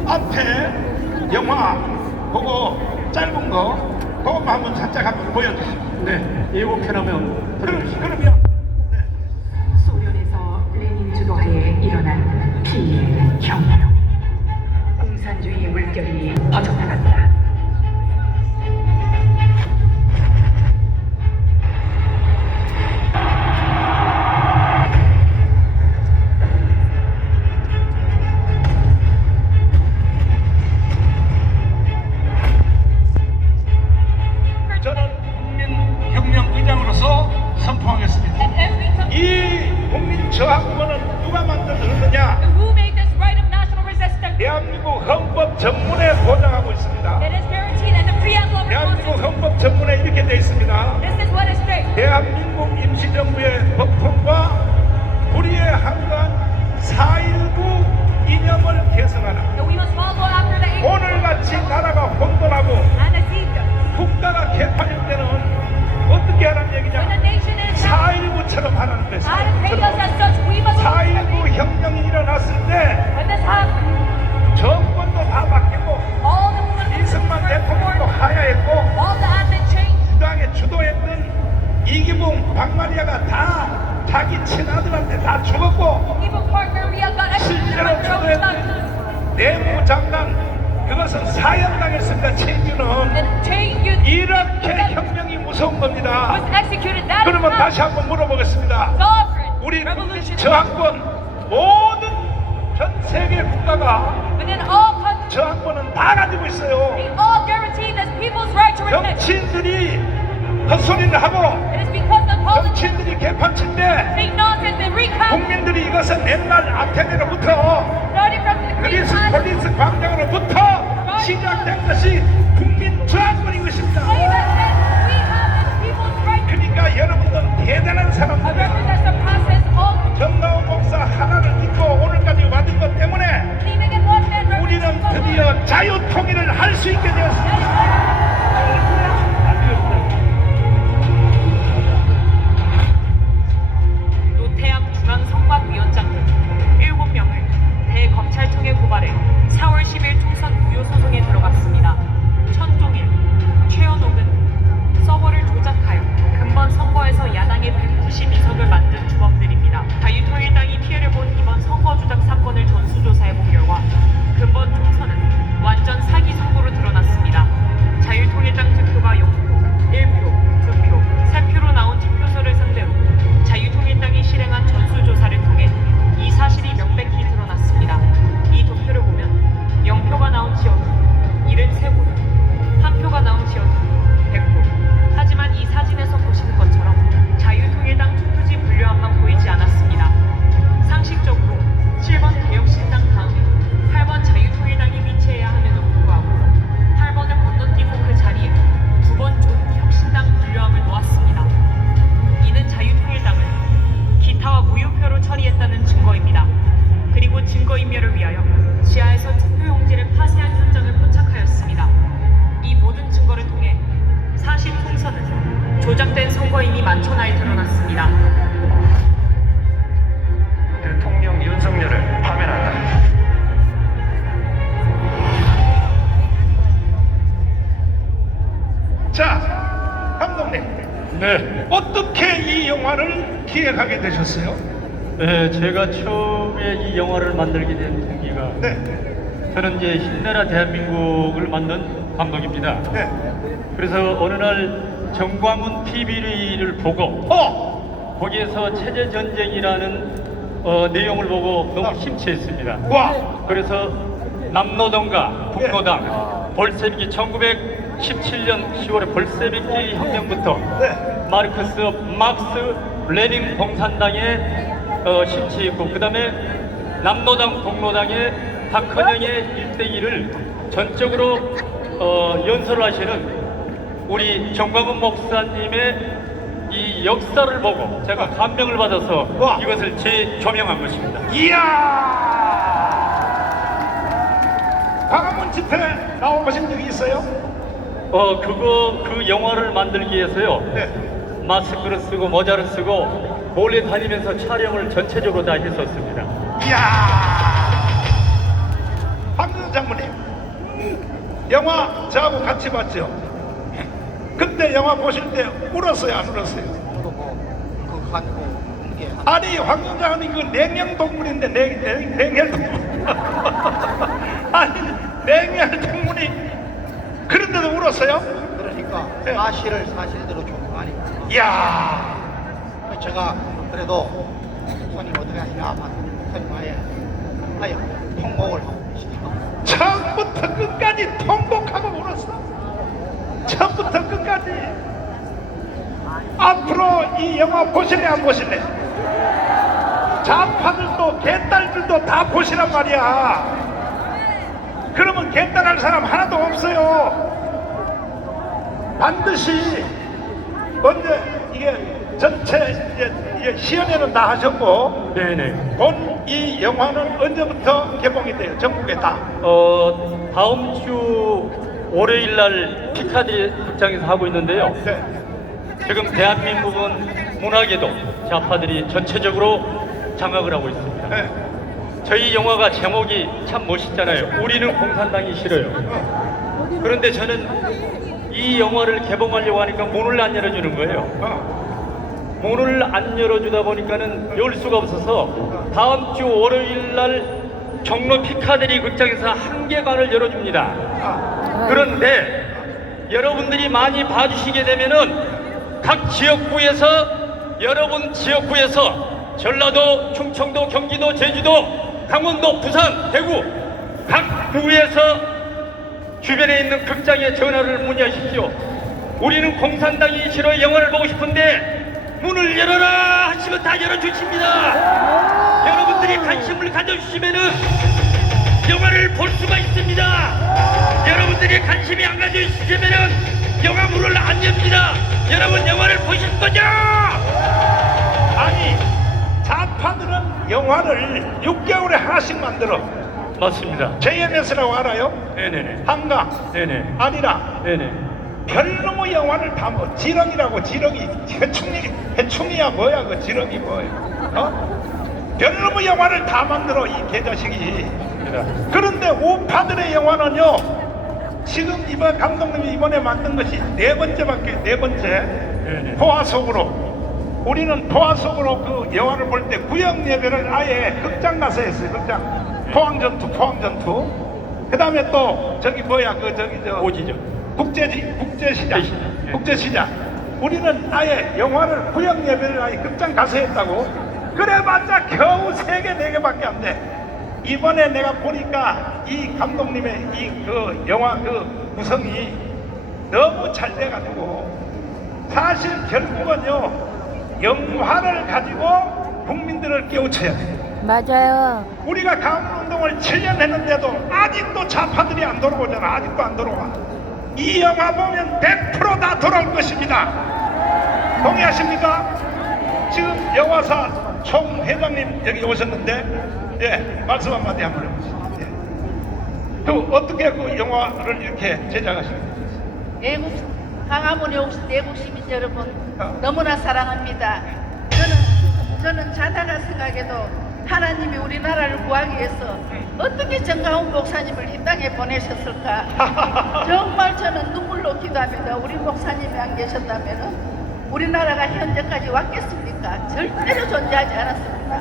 앞에 영화 보고 짧은 거 그것만 한번 살짝 한번 보여주시죠. 네, 예고편하면 그러면 네. 소련에서 레닌 주도하에 일어난 피해, 혁명, 공산주의 물결이 퍼져나갔다. 이 국민 저항권은 누가 만들었느냐? Who made this right of national resistance? 대한민국 헌법 전문에 보장하고 있습니다. It is guaranteed in the preamble of the 대한민국 Constitution. 헌법 전문에 이렇게 되어 있습니다. This is what it states. 대한민국 임시정부의 법통과 불의에 한간 4.19 이념을 개선하라. And we must follow after the April 오늘같이 나라가 혼돈하고 and the Egypt. 국가가 개판일 때는 어떻게 하라는 When the 얘기냐? nation is 4.19처럼 하라는 out of 것이죠. chaos as such, we must 4.19 혁명이 일어났을 때 when this happens, 정권도 다 바뀌고 all the political 이승만 systems are 대통령도 reformed, 하야했고 all the admin changed. 주당에 주도했던 이기붕 박마리아가 다 자기 친아들한테 다 죽었고 Even Park Maria got executed 실제로 by Trump's son. 주도했던 내무장관 그것은 사형당했습니다. 체인주는 And Chain 이렇게 혁명이 무서운 겁니다. was executed. That is 그러면 not 다시 한번 물어보겠습니다. sovereign 우리 revolution. 저항권 모든 전 세계 국가가 Within all countries, 저항권은 다 가지고 있어요. we all guarantee this people's right to reflect. 정치인들이 헛소리를 하고 It is because the politicians 정치인들이 개판칠 때 speak nonsense and recount, 국민들이 이것은 옛날 아테네로부터 starting from the 그리스 폴리스 광장으로부터 시작된 것이 국민 저항군인 것입니다. 그러니까 여러분들 대단한 사람들이야. 정나온 목사 하나를 믿고 오늘까지 왔던 것 때문에 우리는 드디어 자유통일을 할 수 있게 되었습니다. 노태양 중앙선관위원장 등 7명을 대검찰청에 고발해 4월 10일 총선 무효 소송에 들어갔습니다. 천종일, 최현옥은 서버를 조작하여 근본 선거에서 야당의 192석을 만든 주범들입니다. 자유통일당이 피해를 본 이번 선거 조작 사건을 전수조사해본 결과 근본 총선은 완전 사기 선거로 드러났습니다. 자유통일당 득표가 0표, 1표, 2표, 3표로 나온 투표소를 상대로 자유통일당이 실행한 전수조사를 통해 이 사실이 명백히 드러났습니다. 이 도표를 보면 0표가 나온 지역은 73곳, 1표가 나온 지역은 100곳. 하지만 이 사진에서 보시는 것처럼 자유통일당 투표지 분류함만 보이지 않았습니다. 상식적으로 7번 개혁신당 다음에 8번 자유통일당이 위치해야 함에도 불구하고 8번을 건너뛰고 그 자리에 9번 혁신당 분류함을 놓았습니다. 이는 자유통일당을 기타와 무효표로 처리했다는 증거입니다. 그리고 증거인멸을 위하여 지하에서 투표용지를 파쇄한 현장을 포착하였습니다. 이 모든 증거를 통해 사실 총선은 조작된 선거임이 만천하에 드러났습니다. 대통령 윤석열을 파면한다. 자, 감독님. 네. 어떻게 이 영화를 기획하게 되셨어요? 네, 제가 처음에 이 영화를 만들게 된 동기가 네. 저는 이제 힘내라 대한민국을 만든 감독입니다. 네. 그래서 어느 날 정광훈 TV를 보고 거기에서 체제 전쟁이라는 내용을 보고 너무 심취했습니다. 와. 그래서 남노당과 북노당 볼세비키 1917년 10월에 볼세비키 혁명부터 네. 마르크스, 막스, 레닌 공산당에 심취했고 그 다음에 남노당, 북노당의 박헌영의 1대1을 전적으로 연설을 하시는 우리 정광훈 목사님의 이 역사를 보고 제가 감명을 받아서 이것을 재조명한 것입니다. 이야! 광화문 집회 나와보신 적이 있어요? 그 영화를 만들기 위해서요. 네. 마스크를 쓰고 모자를 쓰고 몰래 다니면서 촬영을 전체적으로 다 했었습니다. 이야! 박준 장모님, 영화 저하고 같이 봤죠? 그때 영화 보실 때 울었어요, 안 울었어요? 아니, 황 장관이 그 냉혈동물인데 냉혈동물 아니, 냉혈동물이 그런데도 울었어요? 그러니까 네. 사실대로 좀 많이. 이야! 제가 그래도 손님 어떻게 하시냐, 손님 아예 통곡을 하고 계시니까. 처음부터 끝까지 통곡하고 울었어. 처음부터 끝까지. 앞으로 이 영화 보실래 안 보실래? 좌파들도 개딸들도 다 보시란 말이야. 그러면 개딸할 사람 하나도 없어요. 반드시 언제 이게 전체 이게 시연회는 다 하셨고, 네네. 본 이 영화는 언제부터 개봉이 돼요? 전국에 다. 다음 주 월요일 날 피카디 극장에서 하고 있는데요. 네. 지금 대한민국은 문화계도 좌파들이 전체적으로 장악을 하고 있습니다. 네. 저희 영화가 제목이 참 멋있잖아요. 우리는 공산당이 싫어요. 그런데 저는 이 영화를 개봉하려고 하니까 문을 안 열어주는 거예요. 문을 안 열어주다 보니까는 열 수가 없어서 다음 주 월요일 날 종로 피카데리 극장에서 한 개관을 열어줍니다. 그런데 여러분들이 많이 봐주시게 되면은 각 지역구에서 여러분 지역구에서 전라도, 충청도, 경기도, 제주도, 강원도, 부산, 대구 각 구에서 주변에 있는 극장에 전화를 문의하십시오. 우리는 공산당이 싫어 영화를 보고 싶은데 문을 열어라 하시면 다 열어주십니다. 여러분들이 관심을 가져주시면은 영화를 볼 수가 있습니다. 여러분들이 관심이 안 가져있으시면은 영화 문을 안 엽니다. 여러분 영화를 보실 거죠? 아니 좌파들은 영화를 6개월에 하나씩 만들어. 맞습니다. JMS라고 알아요? 네네네. 한강? 네네. 아니라? 네네. 별놈의 영화를 다 뭐 지렁이라고 지렁이 해충이야 뭐야 그 지렁이 뭐야 어? 별놈의 영화를 다 만들어 이 개자식이. 그런데 우파들의 영화는요 지금 이번 감독님이 이번에 만든 것이 네 번째 포화 속으로. 우리는 포화 속으로 그 영화를 볼 때 구역 예배를 아예 극장 가서 했어요. 극장 포항전투 그 다음에 또 저기 뭐야 그 저기 저 오지죠 국제시장. 우리는 아예 영화를 구역 예배를 아예 극장 가서 했다고. 그래봤자 겨우 3개 4개밖에 안 돼. 이번에 내가 보니까 이 감독님의 이 그 영화 그 구성이 너무 잘 돼가지고 사실 결국은요 영화를 가지고 국민들을 깨우쳐야 돼. 맞아요. 우리가 강운동을 7년 했는데도 아직도 좌파들이 안 돌아오잖아. 아직도 안 돌아와. 이 영화 보면 100% 다 돌아올 것입니다. 동의하십니까? 지금 영화사 총회장님 여기 오셨는데 예, 말씀 한마디 한번 해보시죠. 예. 그 어떻게 그 영화를 이렇게 제작하십니까? 강화문에 오신 내국 시민 여러분 너무나 사랑합니다. 저는 자다가 생각해도 하나님이 우리나라를 구하기 위해서 어떻게 정강훈 목사님을 이 땅에 보내셨을까. 정말 저는 눈물로 기도합니다. 우리 목사님이 안 계셨다면 우리나라가 현재까지 왔겠습니까? 절대로 존재하지 않았습니다.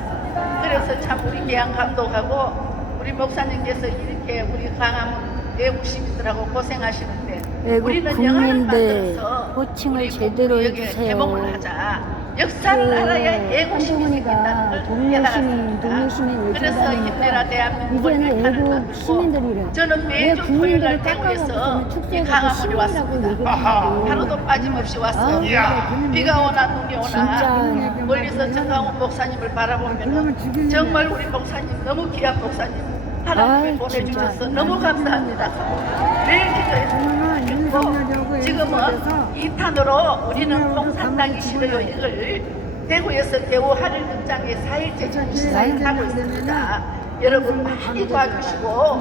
그래서 참 우리 계양 감독하고 우리 목사님께서 이렇게 우리 강화문 외국 시민들하고 고생하시는데 외국 우리는 영화를 국민들 만들어서 호칭을 우리 제대로 국민에게 해주세요. 개봉을 하자. 역사를 알아야 애국 시민이 된다는 걸 깨달았습니다. 그래서 힘내라 대한민국을 이제는 택하는 외국 것이고 시민들이래. 저는 매주 토요일날 대구에서 이 강화문에 왔습니다. 하루도 빠짐없이 왔어요. 비가 오나 눈이 오나 멀리서 정강훈 목사님을 바라보면 정말 우리 목사님 너무 귀한 목사님 하나님을 보내주셔서 너무 감사합니다. 매일 기도했습니다. 지금은 2탄으로 우리는 공산당이 싫어요 이걸 대구에서 대우 하늘극장에 4일째 전시사를 하고 있습니다. 여러분 많이 도와주시고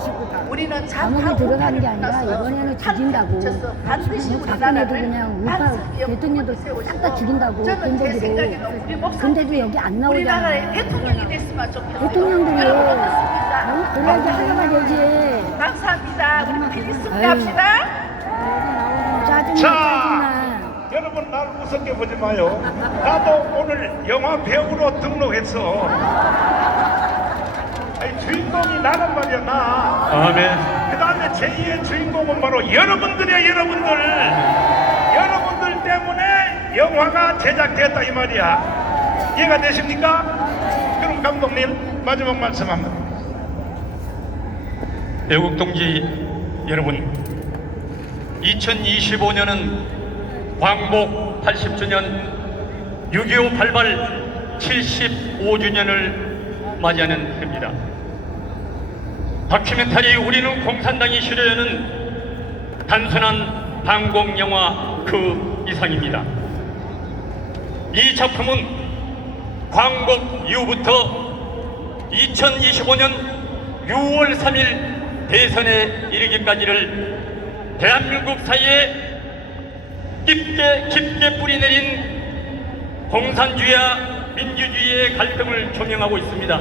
우리는 감옥에 들어가는 게 아니라 이번에는 죽인다고. 반드시 박근혜도 우리나라를 그냥 우파 대통령도 싹 다 죽인다고 근데도 근데도 여기 안 나오잖아. 우리나라의 대통령이 됐으면 좋겠어요. 대통령들이 여러분 어떻습니까? 너무 그러게 하려면 되지. 감사합니다. 우리 필리스 갑시다. 자, 여러분 날 무섭게 보지 마요. 나도 오늘 영화 배우로 등록했어. 아니, 주인공이 나란 말이야 나. 아멘. 그 다음에 제2의 주인공은 바로 여러분들이야. 여러분들 때문에 영화가 제작됐다 이 말이야. 이해가 되십니까? 그럼 감독님 마지막 말씀 한번. 애국 동지 여러분, 2025년은 광복 80주년 6.25 발발 75주년을 맞이하는 해입니다. 다큐멘터리 우리는 공산당이 싫어요는 단순한 반공 영화 그 이상입니다. 이 작품은 광복 이후부터 2025년 6월 3일 대선에 이르기까지를 대한민국 사이에 깊게 뿌리내린 공산주의와 민주주의의 갈등을 조명하고 있습니다.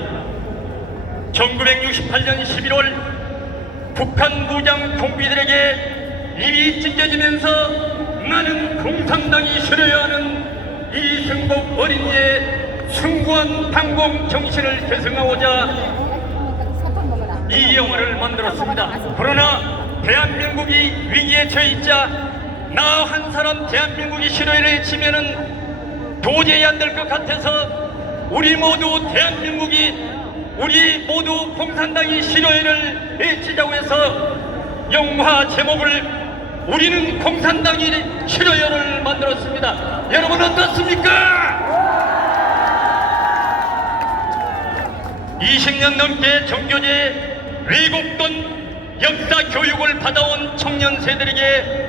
1968년 11월 북한 무장 공비들에게 입이 찢겨지면서 나는 공산당이 싫어야 하는 이승복 어린이의 숭고한 반공 정신을 계승하고자 이 영화를 만들었습니다. 그러나 대한민국이 위기에 처해있자 나 한 사람 대한민국이 싫어를 외치면은 도저히 안 될 것 같아서 우리 모두 공산당이 싫어를 외치자고 해서 영화 제목을 우리는 공산당이 싫어요를 만들었습니다. 여러분 어떻습니까? 20년 넘게 정교제 왜곡된 역사 교육을 받아온 청년 세대에게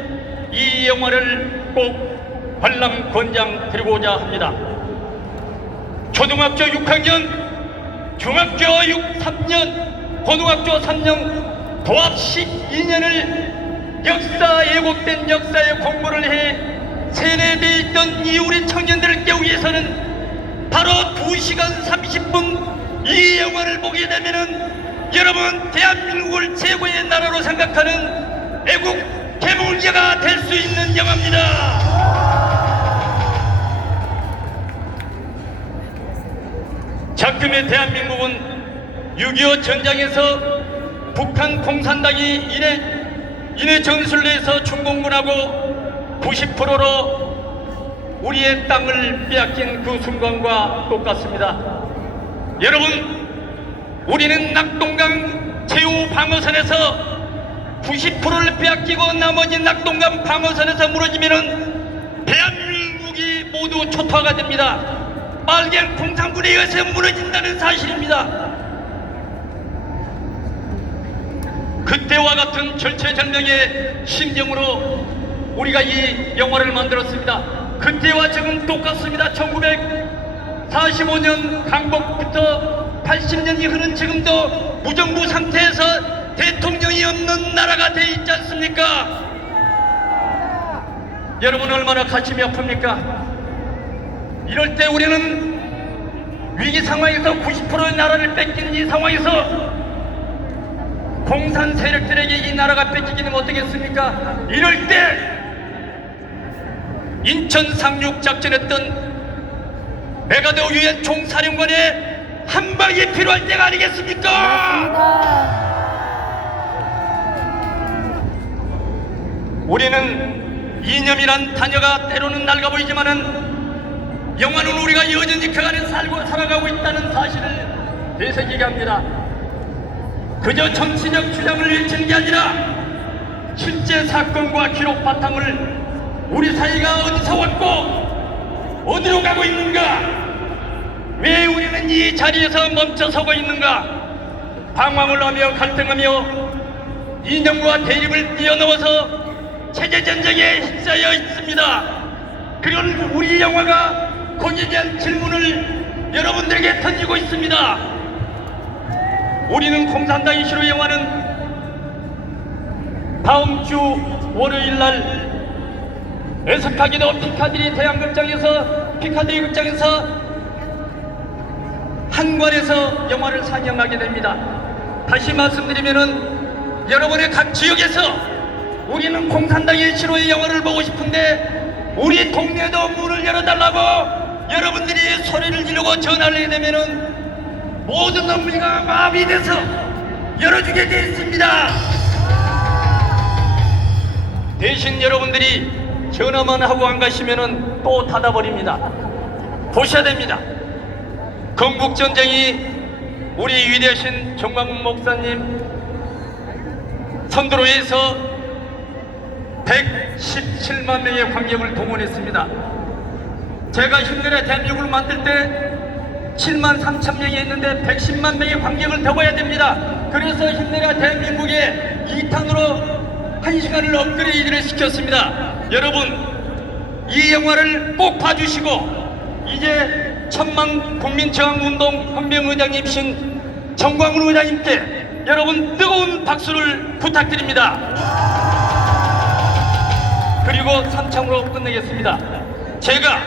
이 영화를 꼭 관람 권장 드리고자 합니다. 초등학교 6학년, 중학교 3년, 고등학교 3년 도합 12년을 역사 왜곡된 역사의 공부를 해 세뇌되어 있던 이 우리 청년들을 깨우기 위해서는 바로 2시간 30분 이 영화를 보게 되면은 여러분 대한민국을 최고의 나라로 생각하는 애국 개몽자가 될 수 있는 영화입니다. 작금의 대한민국은 6.25 전장에서 북한 공산당이 인해 전술을 해서 중공군하고 90%로 우리의 땅을 빼앗긴 그 순간과 똑같습니다. 여러분, 우리는 낙동강 제후 방어선에서 90%를 빼앗기고 나머지 낙동강 방어선에서 무너지면은 대한민국이 모두 초토화가 됩니다. 빨갱 공산군에 의해서 무너진다는 사실입니다. 그때와 같은 절체절명의 심정으로 우리가 이 영화를 만들었습니다. 그때와 지금 똑같습니다. 1945년 강복부터 80년이 흐른 지금도 무정부 상태에서 대통령이 없는 나라가 돼 있지 않습니까? 여러분 얼마나 가슴이 아픕니까? 이럴 때 우리는 위기 상황에서 90%의 나라를 뺏기는 이 상황에서 공산 세력들에게 이 나라가 뺏기기는 어떻겠습니까? 이럴 때 인천 상륙 작전했던 메가더 유엔 총사령관의 한 방이 필요할 때가 아니겠습니까? 맞습니다. 우리는 이념이란 단어가 때로는 낡아 보이지만은 영화는 우리가 여전히 그 안에 살아가고 있다는 사실을 되새기게 합니다. 그저 정치적 주장을 외치는 게 아니라 실제 사건과 기록 바탕을 우리 사회가 어디서 왔고 어디로 가고 있는가, 왜 우리는 이 자리에서 멈춰서고 있는가, 방황을 하며 갈등하며 이념과 대립을 뛰어넘어서 체제전쟁에 휩싸여 있습니다. 그런 우리 영화가 거기에 대한 질문을 여러분들에게 던지고 있습니다. 우리는 공산당이 싫어 영화는 다음 주 월요일 날 애석하게도 피카디리 극장에서 한관에서 영화를 상영하게 됩니다. 다시 말씀드리면은 여러분의 각 지역에서 우리는 공산당의 싫어의 영화를 보고 싶은데 우리 동네도 문을 열어달라고 여러분들이 소리를 지르고 전화를 하게 되면은 모든 놈들이가 마비돼서 열어주게 되어 있습니다. 대신 여러분들이 전화만 하고 안 가시면은 또 닫아버립니다. 보셔야 됩니다. 건국전쟁이 우리 위대하신 정광훈 목사님 선두로 해서 117만 명의 관객을 동원했습니다. 제가 힘내라 대한민국을 만들 때 7만 3천 명이 있는데 110만 명의 관객을 태워야 됩니다. 그래서 힘내라 대한민국의 2탄으로 1시간을 업그레이드를 시켰습니다. 여러분, 이 영화를 꼭 봐주시고 이제 천만 국민저항운동 헌병의장님이신 정광훈 의장님께 여러분 뜨거운 박수를 부탁드립니다. 그리고 삼창으로 끝내겠습니다. 제가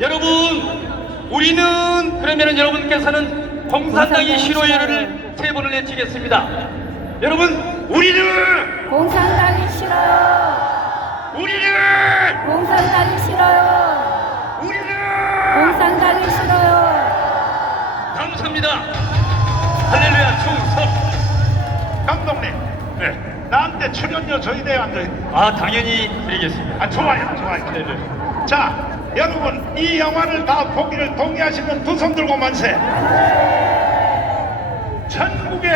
여러분, 우리는 그러면은 여러분께서는 공산당이 싫어요를 3번을 외치겠습니다. 여러분, 우리는 공산당이 싫어요. 우리는 공산당이 싫어요. 우리는 공산당이 싫어요. 감사합니다. 할렐루야 충성. 감독님, 네. 나한테 출연료 줘야 돼요, 안 줘야 돼요? 아, 당연히 드리겠습니다. 아, 좋아요. 네네. 자, 여러분, 이 영화를 다 보기를 동의하시면 두 손 들고 만세. 전국에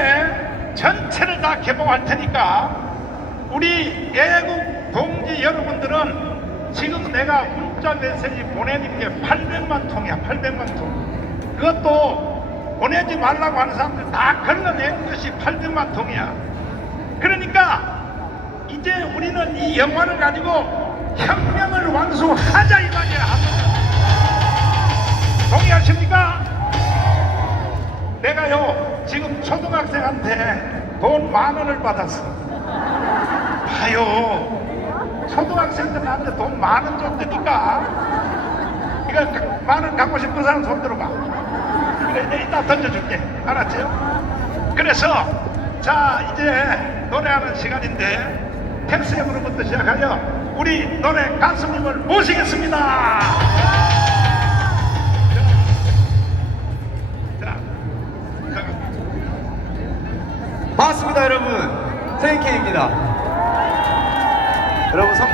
전체를 다 개봉할 테니까 우리 애국 동지 여러분들은 지금 내가 문자 메시지 보내는 게 800만 통이야. 800만 통. 그것도 보내지 말라고 하는 사람들 다 걸러낸 것이 800만 통이야. 그러니까 이제 우리는 이 영화를 가지고 혁명을 완수하자 이 말이야. 동의하십니까? 내가요 지금 초등학생한테 돈 10,000원을 받았어. 봐요, 초등학생들 나한테 돈 10,000원 줬다니까. 이거 10,000원 갖고 싶은 사람 손 들어봐. 그래, 이따 던져줄게. 알았지요? 그래서 자, 이제 노래하는 시간인데 텍스 형으로부터 시작하여 우리 노래 가수님을 모시겠습니다. 자, 반갑습니다, 여러분. JK입니다. 여러분 선거